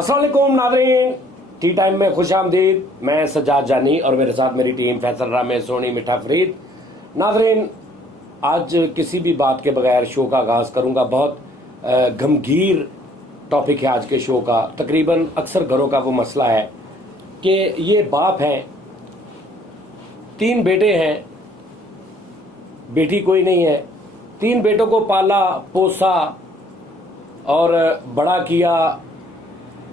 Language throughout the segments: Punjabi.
अस्सलाम वालेकुम नाज़रीन, टी टाइम में खुश आमदीद। मैं सज्जाद जानी और मेरे साथ मेरी टीम फैसल रामे, सोनी, मिठा फरीद। नाज़रीन, आज किसी भी बात के बगैर शो का आगाज़ करूंगा। बहुत गंभीर टॉपिक है आज के शो का। तकरीबन अक्सर घरों का वो मसला है कि ये बाप हैं, 3 बेटे हैं, बेटी कोई नहीं है। 3 बेटों को पाला पोसा और बड़ा किया,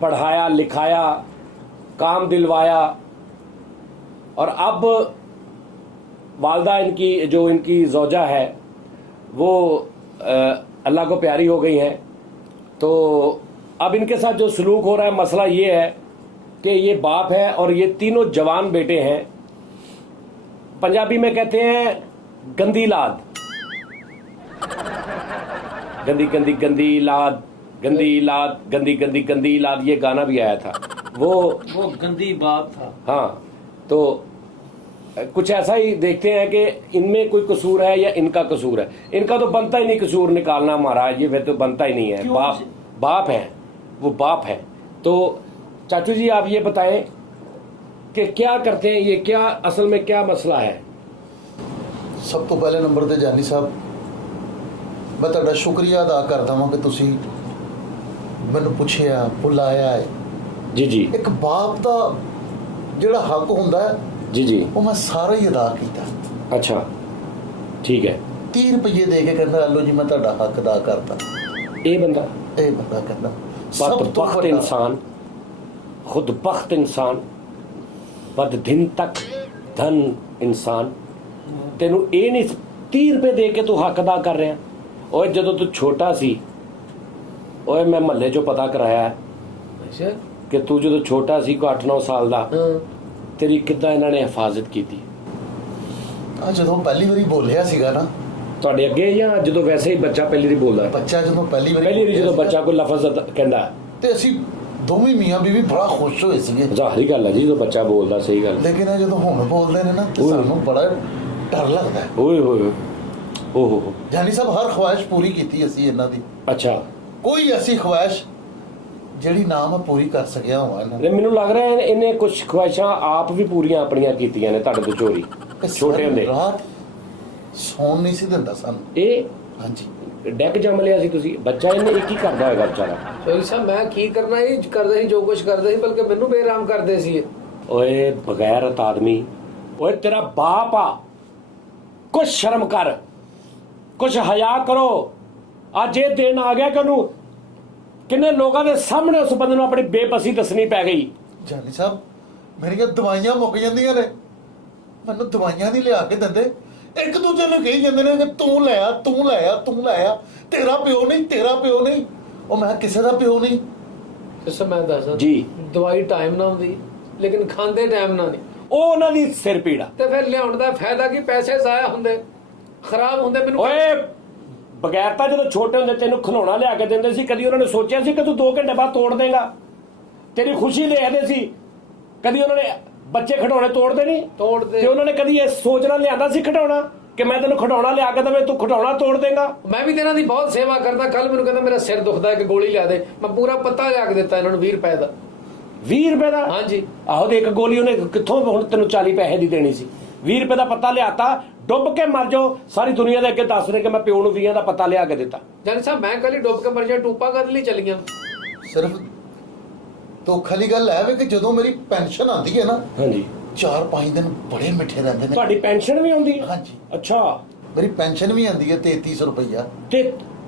पढ़ाया लिखाया, काम दिलवाया, और अब वालदा इनकी जो इनकी ज़ौजा है वो अल्लाह को प्यारी हो गई हैं। तो अब इनके साथ जो सलूक हो रहा है, मसला ये है कि ये बाप है और ये तीनों जवान बेटे हैं। पंजाबी में कहते हैं गंदी लाद, गंदी गंदी गंदी लाद, गंदी लाद, गंदी गंदी गंदी लाद, ये गाना भी आया था। वो गंदी बात था। हाँ, तो कुछ ऐसा ही देखते हैं कि इनमें कोई कसूर है या इनका कसूर है। इनका तो बनता ही नहीं कसूर निकालना महाराज, ये फिर तो बनता ही नहीं है। बाप है, वो बाप है। तो चाचू जी आप ये बताएं कि क्या करते हैं ये, क्या असल में क्या मसला है? सब तो पहले नंबर ते जानी साहब, मैं तुहाडा शुक्रिया अदा करदा वां कि तुसीं मैनूं पुछिया, बुलाया है। जी जी एक बाप दा जिहड़ा हक हुंदा है जी जी, वो मैं सारा ही अदा कीता। अच्छा ठीक है। 30 रुपये दे के कहंदा लो जी मैं तुहाडा हक अदा करता। ये बंदा कहंदा बदबख्त इंसान, खुद बख्त इंसान, बद दिन तक धन इंसान। तेनू ये नहीं 30 रुपये दे के तू हक अदा कर रहा। ओए जदों तू छोटा सी, ओए मैं महल्ले चो पता कराया अच्छा कि तू जो छोटा सी को 8-9 साल दा, तेरी किद्दां इन्हां ने हिफाजत कीती? आ जदों पहली बारी बोलिया सीगा ना ਤੁਹਾਡੇ ਅੱਗੇ ਜਾਂ ਜਦੋਂ ਵੈਸੇ ਹੀ ਬੱਚਾ ਪਹਿਲੀ ਵਾਰੀ ਬੋਲਦਾ ਹੈ? ਬੱਚਾ ਜਦੋਂ ਪਹਿਲੀ ਪਹਿਲੀ ਵਾਰੀ ਜਦੋਂ ਬੱਚਾ ਕੋਈ ਲਫ਼ਜ਼ ਕਹਿੰਦਾ ਤੇ ਅਸੀਂ ਦੋਵੇਂ ਮੀਆਂ ਬੀਵੀ ਬੜਾ ਖੁਸ਼ ਹੋਏ ਸੀਗੇ। ਜ਼ਾਹਰੀ ਗੱਲ ਹੈ ਜੀ, ਜਦੋਂ ਬੱਚਾ ਬੋਲਦਾ ਸਹੀ ਗੱਲ। ਲੇਕਿਨ ਇਹ ਜਦੋਂ ਹੁਣ ਬੋਲਦੇ ਨੇ ਨਾ ਤੇ ਸਾਨੂੰ ਬੜਾ ਡਰ ਲੱਗਦਾ ਹੈ। ਓਏ ਹੋਏ ਓਹੋ। ਜਾਨੀ ਸਾਹਿਬ ਹਰ ਖਵਾਇਸ਼ ਪੂਰੀ ਕੀਤੀ ਅਸੀਂ ਇਹਨਾਂ ਦੀ। ਅੱਛਾ, ਕੋਈ ਐਸੀ ਖਵਾਇਸ਼ ਜਿਹੜੀ ਨਾ ਮੈਂ ਪੂਰੀ ਕਰ ਸਕਿਆ ਹਾਂ ਇਹਨਾਂ ਨੇ। ਮੈਨੂੰ ਲੱਗ ਰਿਹਾ ਇਹਨੇ ਕੁਝ ਖਵਾਇਸ਼ਾਂ ਆਪ ਵੀ ਪੂਰੀਆਂ ਆਪਣੀਆਂ ਕੀਤੀਆਂ ਨੇ ਤੁਹਾਡੇ ਤੋਂ ਚੋਰੀ, ਛੋਟੇ ਹੁੰਦੇ। ਰਾਤ ਸੌਣ ਨਹੀਂ ਸੀ ਦਿੰਦਾ ਸਾਨੂੰ ਇਹ। ਹਾਂਜੀ, ਡੈਕ ਜੰਮ ਲਿਆ ਸੀ ਤੁਸੀਂ। ਬੱਚਾ ਇਹਨੇ ਇੱਕ ਹੀ ਕਰਦਾ ਹੋਏਗਾ ਵਿਚਾਰਾ। ਚੋਰੀ ਸਾਹਿਬ ਮੈਂ ਕੀ ਕਰਨਾ ਹੀ ਕਰਦੇ ਸੀ, ਜੋ ਕੁਝ ਕਰਦੇ ਸੀ, ਬਲਕਿ ਮੈਨੂੰ ਬੇਰਾਮ ਕਰਦੇ ਸੀ। ਓਏ ਬਗੈਰਤ ਆਦਮੀ, ਓਏ ਤੇਰਾ ਬਾਪ ਆ, ਕੁਛ ਸ਼ਰਮ ਕਰ, ਕੁਛ ਹਯਾ ਕਰੋ। ਅੱਜ ਇਹ ਦਿਨ ਆ ਗਿਆ ਕਿ ਉਹਨੂੰ ਕਿੰਨੇ ਲੋਕਾਂ ਦੇ ਸਾਹਮਣੇ ਉਸ ਬੰਦੇ ਨੂੰ ਆਪਣੀ ਬੇਬਸੀ ਦੱਸਣੀ ਪੈ ਗਈ। ਜਾਨੀ ਸਾਹਿਬ ਮੇਰੀਆਂ ਦਵਾਈਆਂ ਮੁੱਕ ਜਾਂਦੀਆਂ ਨੇ, ਮੈਨੂੰ ਦਵਾਈਆਂ ਨਹੀਂ ਲਿਆ ਕੇ ਦਿੰਦੇ। ਇੱਕ ਦੂਜੇ ਨੂੰ ਕਹੀ ਜਾਂਦੇ ਨੇ ਕਿ ਤੂੰ ਲੈ ਆ, ਤੂੰ ਲੈ ਆ, ਤੂੰ ਲੈ ਆ, ਤੇਰਾ ਪਿਓ ਨਹੀਂ, ਤੇਰਾ ਪਿਓ ਨਹੀਂ। ਉਹ ਮੈਂ ਕਿਸੇ ਦਾ ਪਿਓ ਨਹੀਂ। ਇਸ ਮੈਂ ਦੱਸਦਾ ਜੀ, ਦਵਾਈ ਟਾਈਮ ਨਾਲ ਹੁੰਦੀ ਲੇਕਿਨ ਖਾਂਦੇ ਟਾਈਮ ਨਾਲ ਨਹੀਂ। ਉਹ ਉਹਨਾਂ ਦੀ ਸਿਰ ਪੀੜਾ। ਤੇ ਫਿਰ ਲਿਆਉਣ ਦਾ ਫਾਇਦਾ ਕੀ? ਪੈਸੇ ਜ਼ਾਇਆ ਹੁੰਦੇ, ਖਰਾਬ ਹੁੰਦੇ। ਮੈਨੂੰ ਓਏ ਬਗੈਰਤਾ, ਜਦੋਂ ਛੋਟੇ ਹੁੰਦੇ ਤੈਨੂੰ ਖਿਡੌਣਾ ਲਿਆ ਕੇ ਦਿੰਦੇ ਸੀ, ਕਦੀ ਉਹਨਾਂ ਨੇ ਸੋਚਿਆ ਸੀ ਕਿ ਤੂੰ 2 ਘੰਟੇ ਬਾਅਦ ਤੋੜ ਦੇਗਾ? ਤੇਰੀ ਖੁਸ਼ੀ ਦੇਖਦੇ ਸੀ। ਕਦੀ ਉਹਨਾਂ ਨੇ ਬੱਚੇ ਖਿਡੌਣੇ ਤੋੜਦੇ ਨਹੀਂ? ਤੋੜਦੇ। ਤੇ ਉਹਨਾਂ ਨੇ ਕਦੀ ਇਹ ਸੋਚਣਾ ਲਿਆਂਦਾ ਸੀ ਖਿਡੌਣਾ ਕਿ ਮੈਂ ਤੈਨੂੰ ਖਿਡੌਣਾ ਲਿਆ ਕੇ ਦਵੇਂ, ਤੂੰ ਖਿਡੌਣਾ ਤੋੜ ਦੇਗਾ? ਮੈਂ ਵੀ ਇਹਨਾਂ ਦੀ ਬਹੁਤ ਸੇਵਾ ਕਰਦਾ। ਕੱਲ ਮੈਨੂੰ ਕਹਿੰਦਾ ਮੇਰਾ ਸਿਰ ਦੁਖਦਾ ਹੈ ਕਿ ਗੋਲੀ ਲਿਆ ਦੇ। ਮੈਂ ਪੂਰਾ ਪੱਤਾ ਲਿਆ ਕੇ ਦਿੱਤਾ ਇਹਨਾਂ ਨੂੰ 20 ਰੁਪਏ ਦਾ। 20 ਰੁਪਏ ਦਾ? ਹਾਂਜੀ। ਆਹੋ, ਤੇ ਇੱਕ ਗੋਲੀ ਉਹਨੇ ਕਿੱਥੋਂ ਹੁਣ ਤੈਨੂੰ 40 ਪੈਸੇ ਦੀ ਦੇਣੀ ਸੀ? 20 ਰੁਪਏ ਦਾ ਪੱਤਾ ਲਿਆਤਾ, ਡੁੱਬ ਕੇ ਮਰ ਜਾਓ। ਸਾਰੀ ਦੁਨੀਆ ਦੇ ਅੱਗੇ ਦੱਸ ਰਹੇ ਕਿ ਮੈਂ ਪਿਓ ਨੂੰ 20 ਦਾ ਪੱਤਾ ਲਿਆ ਕੇ ਦਿੱਤਾ। ਜਾਨੀ ਸਾਹਿਬ ਮੈਂ ਕੱਲ ਹੀ ਡੁੱਬ ਕੇ ਮਰ ਜਾ, ਟੂਪਾ ਕਦ ਲਈ ਚੱਲੀਆਂ। ਸਿਰਫ ਧੋਖਾ ਦੀ ਗੱਲ ਹੈ ਕਿ ਜਦੋਂ ਮੇਰੀ ਪੈਨਸ਼ਨ ਆਉਂਦੀ ਹੈ ਨਾ, ਹਾਂਜੀ, 4-5 ਦਿਨ ਬੜੇ ਮਿੱਠੇ ਰਹਿੰਦੇ ਨੇ। ਤੁਹਾਡੀ ਪੈਨਸ਼ਨ ਵੀ ਆਉਂਦੀ ਹੈ? ਹਾਂਜੀ, ਅੱਛਾ। ਮੇਰੀ ਪੈਨਸ਼ਨ ਵੀ ਆਉਂਦੀ ਹੈ 3300 ਰੁਪਈਆ। ਤੇ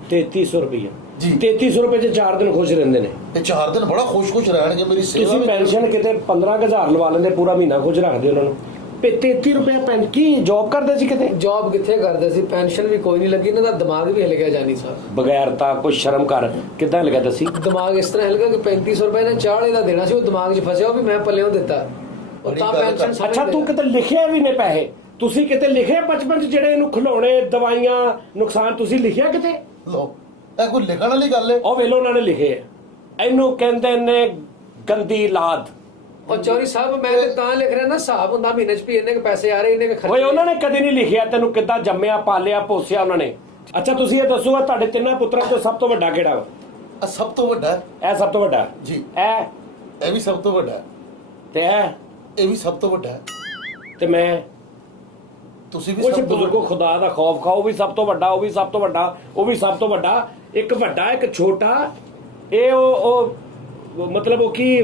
3300 ਰੁਪਈਆ ਜੀ। 3300 ਰੁਪਏ 'ਚ 4 ਦਿਨ ਖੁਸ਼ ਰਹਿੰਦੇ ਨੇ। ਤੇ 4 ਦਿਨ ਬੜਾ ਖੁਸ਼ ਰਹਿਣਗੇ। ਮੇਰੀ ਸੇਵਾ ਤੁਸੀਂ ਵੀ ਪੈਨਸ਼ਨ ਕਿਤੇ 15,000 ਲਵਾ ਲੈਂਦੇ, ਪੂਰਾ ਮਹੀਨਾ ਖੁਸ਼ ਰੱਖਦੇ ਉਹਨਾਂ ਨੂੰ। 33 ਰੁਪਏ ਪੈਨ ਕੀ ਜੌਬ ਕਰਦੇ ਸੀ ਕਿਤੇ? ਜੌਬ ਕਿੱਥੇ ਕਰਦੇ ਸੀ? ਪੈਨਸ਼ਨ ਵੀ ਕੋਈ ਨਹੀਂ ਲੱਗੀ। ਇਹਨਾਂ ਦਾ ਦਿਮਾਗ ਵੀ ਹਿਲ ਗਿਆ ਜਾਨੀ ਸਾਹਿਬ। ਬਗੈਰਤਾ, ਕੁਛ ਸ਼ਰਮ ਕਰ। ਕਿੱਦਾਂ ਲੱਗਾ ਦੱਸੀ? ਦਿਮਾਗ ਇਸ ਤਰ੍ਹਾਂ ਹਿਲ ਗਿਆ ਕਿ 3500 ਰੁਪਏ ਨੇ ਚਾਹ ਵਾਲੇ ਦਾ ਦੇਣਾ ਸੀ, ਉਹ ਦਿਮਾਗ 'ਚ ਫਸਿਆ, ਉਹ ਵੀ ਮੈਂ ਪੱਲਿਓਂ ਦਿੱਤਾ। ਉਹ ਤਾਂ ਪੈਨਸ਼ਨ। ਅੱਛਾ, ਤੂੰ ਕਿਤੇ ਲਿਖਿਆ ਵੀ ਨੇ ਪੈਸੇ? ਤੁਸੀਂ ਕਿਤੇ ਲਿਖਿਆ ਬਚਪਨ 'ਚ ਜਿਹੜੇ ਇਹਨੂੰ ਖਿਡੌਣੇ, ਦਵਾਈਆਂ, ਨੁਕਸਾਨ ਤੁਸੀਂ ਲਿਖਿਆ ਕਿਤੇ? ਲੋ, ਇਹ ਕੋਈ ਲਿਖਣ ਵਾਲੀ ਗੱਲ ਹੈ? ਉਹ ਵੇਲੋ ਉਹਨਾਂ ਨੇ ਲਿਖੇ ਆ। ਇਹਨੂੰ ਕਹਿੰਦੇ ਨੇ ਗੰਦੀ ਲਾਦ। ਉਹ ਚੌਰੀ ਸਾਹਿਬ ਮੈਂ ਤੇ ਤਾਂ ਲਿਖ ਰਿਹਾ ਨਾ, ਹਿਸਾਬ ਹੁੰਦਾ ਮਹੀਨੇ 'ਚ ਵੀ ਇੰਨੇ ਕੁ ਪੈਸੇ ਆ ਰਹੇ, ਇੰਨੇ ਕੁ ਖਰਚੇ। ਓਏ ਉਹਨਾਂ ਨੇ ਕਦੇ ਨਹੀਂ ਲਿਖਿਆ ਤੈਨੂੰ ਕਿੱਦਾਂ ਜੰਮਿਆ, ਪਾਲਿਆ, ਪੋਸਿਆ ਉਹਨਾਂ ਨੇ। ਅੱਛਾ ਤੁਸੀਂ ਇਹ ਦੱਸੋ, ਤੁਹਾਡੇ 3 ਪੁੱਤਰਾਂ 'ਚੋਂ ਸਭ ਤੋਂ ਵੱਡਾ ਕਿਹੜਾ ਵਾ? ਆ ਸਭ ਤੋਂ ਵੱਡਾ ਹੈ। ਇਹ ਸਭ ਤੋਂ ਵੱਡਾ ਜੀ ਇਹ ਇਹ ਵੀ ਸਭ ਤੋਂ ਵੱਡਾ ਹੈ। ਤੇ ਇਹ ਵੀ ਸਭ ਤੋਂ ਵੱਡਾ ਹੈ। ਤੇ ਮੈਂ ਤੁਸੀਂ ਵੀ ਕੁਝ ਸਭ ਤੋਂ ਬਜ਼ੁਰਗੋ ਖੁਦਾ ਦਾ ਖੌਫ ਖਾਓ, ਉਹ ਵੀ ਸਭ ਤੋਂ ਵੱਡਾ, ਉਹ ਵੀ ਸਭ ਤੋਂ ਵੱਡਾ, ਉਹ ਵੀ ਸਭ ਤੋਂ ਵੱਡਾ। ਇੱਕ ਵੱਡਾ ਇੱਕ ਛੋਟਾ, ਇਹ ਉਹ ਮਤਲਬ ਉਹ ਕੀ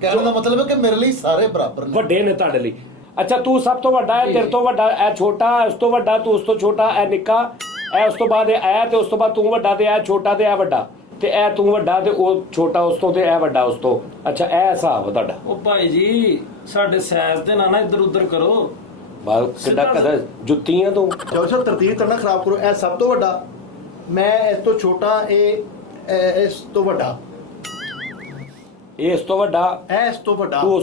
ਕਹਿਣ ਦਾ ਮਤਲਬ ਹੈ ਕਿ ਮੇਰੇ ਲਈ ਸਾਰੇ ਬਰਾਬਰ ਨੇ। ਵੱਡੇ ਨੇ ਤੁਹਾਡੇ ਲਈ। ਅੱਛਾ ਤੂੰ ਸਭ ਤੋਂ ਵੱਡਾ ਹੈ, ਤੇਰੇ ਤੋਂ ਵੱਡਾ ਇਹ ਛੋਟਾ, ਇਸ ਤੋਂ ਵੱਡਾ ਤੂੰ, ਉਸ ਤੋਂ ਛੋਟਾ ਇਹ ਨਿੱਕਾ, ਇਹ ਉਸ ਤੋਂ ਬਾਅਦ ਇਹ ਤੇ ਉਸ ਤੋਂ ਬਾਅਦ ਤੂੰ ਵੱਡਾ ਤੇ ਇਹ ਛੋਟਾ ਤੇ ਇਹ ਵੱਡਾ, ਤੇ ਇਹ ਤੂੰ ਵੱਡਾ ਤੇ ਉਹ ਛੋਟਾ ਉਸ ਤੋਂ ਤੇ ਇਹ ਵੱਡਾ ਉਸ ਤੋਂ। ਅੱਛਾ ਇਹ ਹਿਸਾਬ ਹੈ ਤੁਹਾਡਾ। ਉਹ ਭਾਈ ਜੀ ਸਾਡੇ ਸਾਈਜ਼ ਦੇ ਨਾ ਇੱਧਰ ਉੱਧਰ ਕਰੋ। ਬਸ ਕਿੱਡਾ ਕਦਾ ਜੁੱਤੀਆਂ ਤੂੰ। ਚਲੋ ਸਰ ਤਰਤੀਬ ਤਾਂ ਨਾ ਖਰਾਬ ਕਰੋ। ਇਹ ਸਭ ਤੋਂ ਵੱਡਾ, ਮੈਂ ਇਸ ਤੋਂ ਛੋਟਾ, ਇਹ ਇਸ ਤੋਂ ਵੱਡਾ, ਇਹ ਇਸ ਤੋਂ ਵੱਡਾ, ਇਹ ਇਸ ਤੋਂ ਵੱਡਾ, ਤੂੰ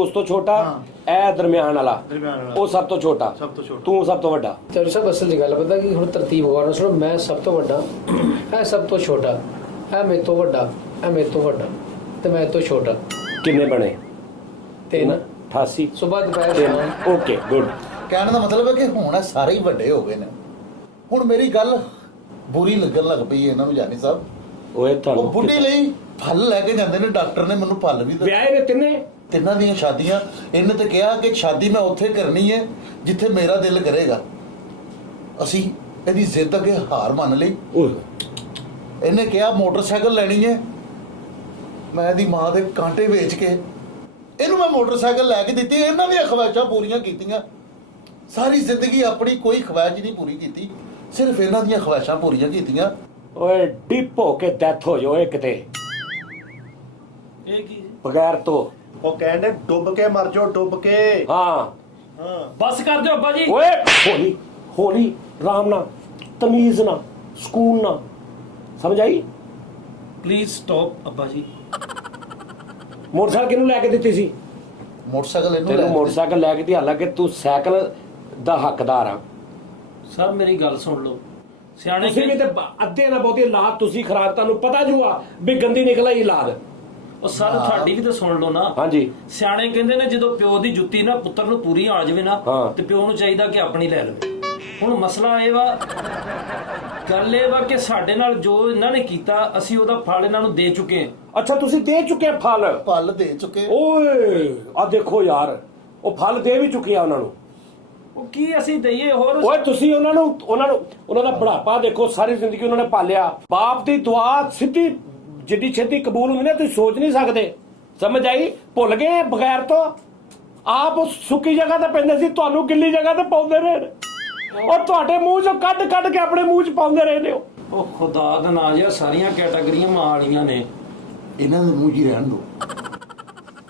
ਉਸ ਤੋਂ ਛੋਟਾ, ਇਹ ਦਰਮਿਆਨ ਵਾਲਾ, ਦਰਮਿਆਨ ਵਾਲਾ, ਉਹ ਸਭ ਤੋਂ ਛੋਟਾ, ਸਭ ਤੋਂ ਛੋਟਾ, ਤੂੰ ਸਭ ਤੋਂ ਵੱਡਾ। ਚਲੋ ਸਭ ਅਸਲ ਦੀ ਗੱਲ ਪਤਾ ਕਿ ਹੁਣ ਤਰਤੀਬ ਗੌਰ ਨਾਲ ਸੁਣੋ। ਮੈਂ ਸਭ ਤੋਂ ਵੱਡਾ, ਇਹ ਸਭ ਤੋਂ ਛੋਟਾ, ਇਹ ਮੇਰੇ ਤੋਂ ਵੱਡਾ, ਇਹ ਮੇਰੇ ਤੋਂ ਵੱਡਾ, ਤੇ ਮੈਂ ਤੋਂ ਛੋਟਾ। ਕਿੰਨੇ ਬਣੇ? 3 88 ਸਵੇਰ ਦੁਪਹਿਰ ਸ਼ਾਮ। Okay good. ਕਹਿਣ ਦਾ ਮਤਲਬ ਹੈ ਕਿ ਹੁਣ ਇਹ ਸਾਰੇ ਹੀ ਵੱਡੇ ਹੋ ਗਏ ਨੇ। ਹੁਣ ਮੇਰੀ ਗੱਲ ਬੁਰੀ ਲੱਗਣ ਲੱਗ ਪਈ ਹੈ ਇਹਨਾਂ ਨੂੰ ਜਾਨੀ ਸਾਹਿਬ। ਓਏ ਉਹ ਤੁਹਾਨੂੰ ਬੁੱਢੀ ਲਈ ਫਲ ਲੈ ਕੇ ਜਾਂਦੇ ਨੇ, ਡਾਕਟਰ ਨੇ ਮੈਨੂੰ ਫਲ ਵੀ ਦਿੱਤੇ। ਵਿਆਹੇ ਨੇ ਤਿੰਨੇ? ਤਿੰਨਾਂ ਦੀਆਂ ਸ਼ਾਦੀਆਂ। ਇਹਨੇ ਤੇ ਕਿਹਾ ਕਿ ਸ਼ਾਦੀ ਮੈਂ ਉੱਥੇ ਕਰਨੀ ਹੈ ਜਿੱਥੇ ਮੇਰਾ ਦਿਲ ਕਰੇਗਾ। ਅਸੀਂ ਇਹਦੀ ਜ਼ਿੱਦ ਅੱਗੇ ਹਾਰ ਮੰਨ ਲਈ। ਓਏ ਇਹਨੇ ਕਿਹਾ ਮੋਟਰਸਾਈਕਲ ਲੈਣੀ ਹੈ। ਮੈਂ ਇਹਦੀ ਮਾਂ ਦੇ ਕਾਂਟੇ ਵੇਚ ਕੇ ਇਹਨੂੰ ਮੈਂ ਮੋਟਰਸਾਈਕਲ ਲੈ ਕੇ ਦਿੱਤੀ। ਇਹਨਾਂ ਦੀਆਂ ਖਵਾਇਸ਼ਾਂ ਪੂਰੀਆਂ ਕੀਤੀਆਂ। ਸਾਰੀ ਜ਼ਿੰਦਗੀ ਆਪਣੀ ਕੋਈ ਖਵਾਇਸ਼ ਨਹੀਂ ਪੂਰੀ ਕੀਤੀ, ਸਿਰਫ ਇਹਨਾਂ ਦੀਆਂ ਖਵਾਇਸ਼ਾਂ ਪੂਰੀਆਂ ਕੀਤੀਆਂ। ਓਏ ਡਿਪ ਹੋ ਕੇ ਡੈਥ ਹੋ ਜਾਓ ਕਿਤੇ ਇਹ ਕੀ ਜੀ? ਬਗੈਰ ਤੋਂ। ਉਹ ਕਹਿੰਦੇ ਡੁੱਬ ਕੇ ਮਰ ਜਾਓ, ਡੁੱਬ ਕੇ। ਹਾਂ ਹਾਂ ਬਸ ਕਰ ਦਿਓ ਅੱਬਾ ਜੀ। ਓਏ ਹੌਲੀ ਹੌਲੀ, ਆਰਾਮ ਨਾਲ, ਤਮੀਜ਼ ਨਾਲ, ਸਕੂਨ ਨਾਲ, ਸਮਝ ਆਈ? ਪਲੀਜ਼ ਸਟਾਪ ਅੱਬਾ ਜੀ। ਮੋਟਰਸਾਈਕਲ ਕਿਹਨੂੰ ਲੈ ਕੇ ਦਿੱਤੀ ਸੀ? ਮੋਟਰਸਾਈਕਲ ਇਹਨੂੰ ਤੈਨੂੰ ਲੈ ਮੋਟਰਸਾਈਕਲ ਲੈ ਕੇ ਦਿੱਤੀ, ਹਾਲਾਂਕਿ ਤੂੰ ਸਾਈਕਲ ਦਾ ਹੱਕਦਾਰ ਆ। ਸਰ ਮੇਰੀ ਗੱਲ ਸੁਣ ਲਓ। ਸਿਆਣੇ ਤੁਸੀਂ ਵੀ ਤੇ ਅੱਧੇ ਨਾ ਬਹੁਤੀ ਔਲਾਦ ਤੁਸੀਂ ਖਰਾਬ, ਤੁਹਾਨੂੰ ਪਤਾ ਜੂਆ ਵੀ ਗੰਦੀ ਨਿਕਲ ਆਈ ਔਲਾਦ। ਉਹ ਸਰ ਤੁਹਾਡੀ ਵੀ ਤਾਂ ਸੁਣ ਲਓ ਨਾ। ਹਾਂਜੀ ਸਿਆਣੇ ਕਹਿੰਦੇ ਨੇ ਜਦੋਂ ਪਿਓ ਦੀ ਜੁੱਤੀ ਨਾ ਪੁੱਤਰ ਨੂੰ ਪੂਰੀ ਆ ਜਾਵੇ ਨਾ, ਹਾਂ। ਤੇ ਪਿਓ ਨੂੰ ਚਾਹੀਦਾ ਕਿ ਆਪਣੀ ਲੈ ਲਵੇ। ਹੁਣ ਮਸਲਾ ਇਹ ਵਾ, ਗੱਲ ਇਹ ਵਾ ਕਿ ਸਾਡੇ ਨਾਲ ਜੋ ਇਹਨਾਂ ਨੇ ਕੀਤਾ ਅਸੀਂ ਉਹਦਾ ਫਲ ਇਹਨਾਂ ਨੂੰ ਦੇ ਚੁੱਕੇ ਹਾਂ। ਅੱਛਾ ਤੁਸੀਂ ਦੇ ਚੁੱਕੇ ਫਲ? ਫਲ ਦੇ ਚੁੱਕੇ। ਓਏ ਆ ਦੇਖੋ ਯਾਰ, ਉਹ ਫਲ ਦੇ ਵੀ ਚੁੱਕੇ ਆ ਉਹਨਾਂ ਨੂੰ। ਉਹ ਕੀ ਅਸੀਂ ਦਈਏ ਹੋਰ? ਓਏ ਤੁਸੀਂ ਉਹਨਾਂ ਦਾ ਬੁਢਾਪਾ ਦੇਖੋ, ਸਾਰੀ ਜ਼ਿੰਦਗੀ ਉਹਨਾਂ ਨੇ ਪਾਲਿਆ। ਬਾਪ ਦੀ ਦੁਆ ਸਿੱਧੀ ਜਿੱਡੀ ਛੇਤੀ ਕਬੂਲ ਹੁੰਦੀ ਨਾ, ਤੁਸੀਂ ਸੋਚ ਨਹੀਂ ਸਕਦੇ। ਸਮਝ ਆਈ? ਭੁੱਲ ਗਏ ਬਗੈਰ ਤੋਂ। ਆਪ ਸੁੱਕੀ ਜਗ੍ਹਾ ਤੇ ਪੈਂਦੇ ਸੀ, ਤੁਹਾਨੂੰ ਗਿੱਲੀ ਜਗ੍ਹਾ ਤੇ ਪਾਉਂਦੇ ਰਹੇ ਨੇ। ਉਹ ਤੁਹਾਡੇ ਮੂੰਹ ਚੋਂ ਕੱਢ ਕੇ ਆਪਣੇ ਮੂੰਹ ਚ ਪਾਉਂਦੇ ਰਹੇ ਨੇ। ਉਹ ਖੁਦਾ ਦਾ ਨਾਂ ਜਿਹਾ ਸਾਰੀਆਂ ਕੈਟਾਗਰੀਆਂ ਮਾਂ ਵਾਲੀਆਂ ਨੇ। ਇਹਨਾਂ ਦੇ ਮੂੰਹ 'ਚ ਹੀ ਰਹਿਣ ਦਿਓ।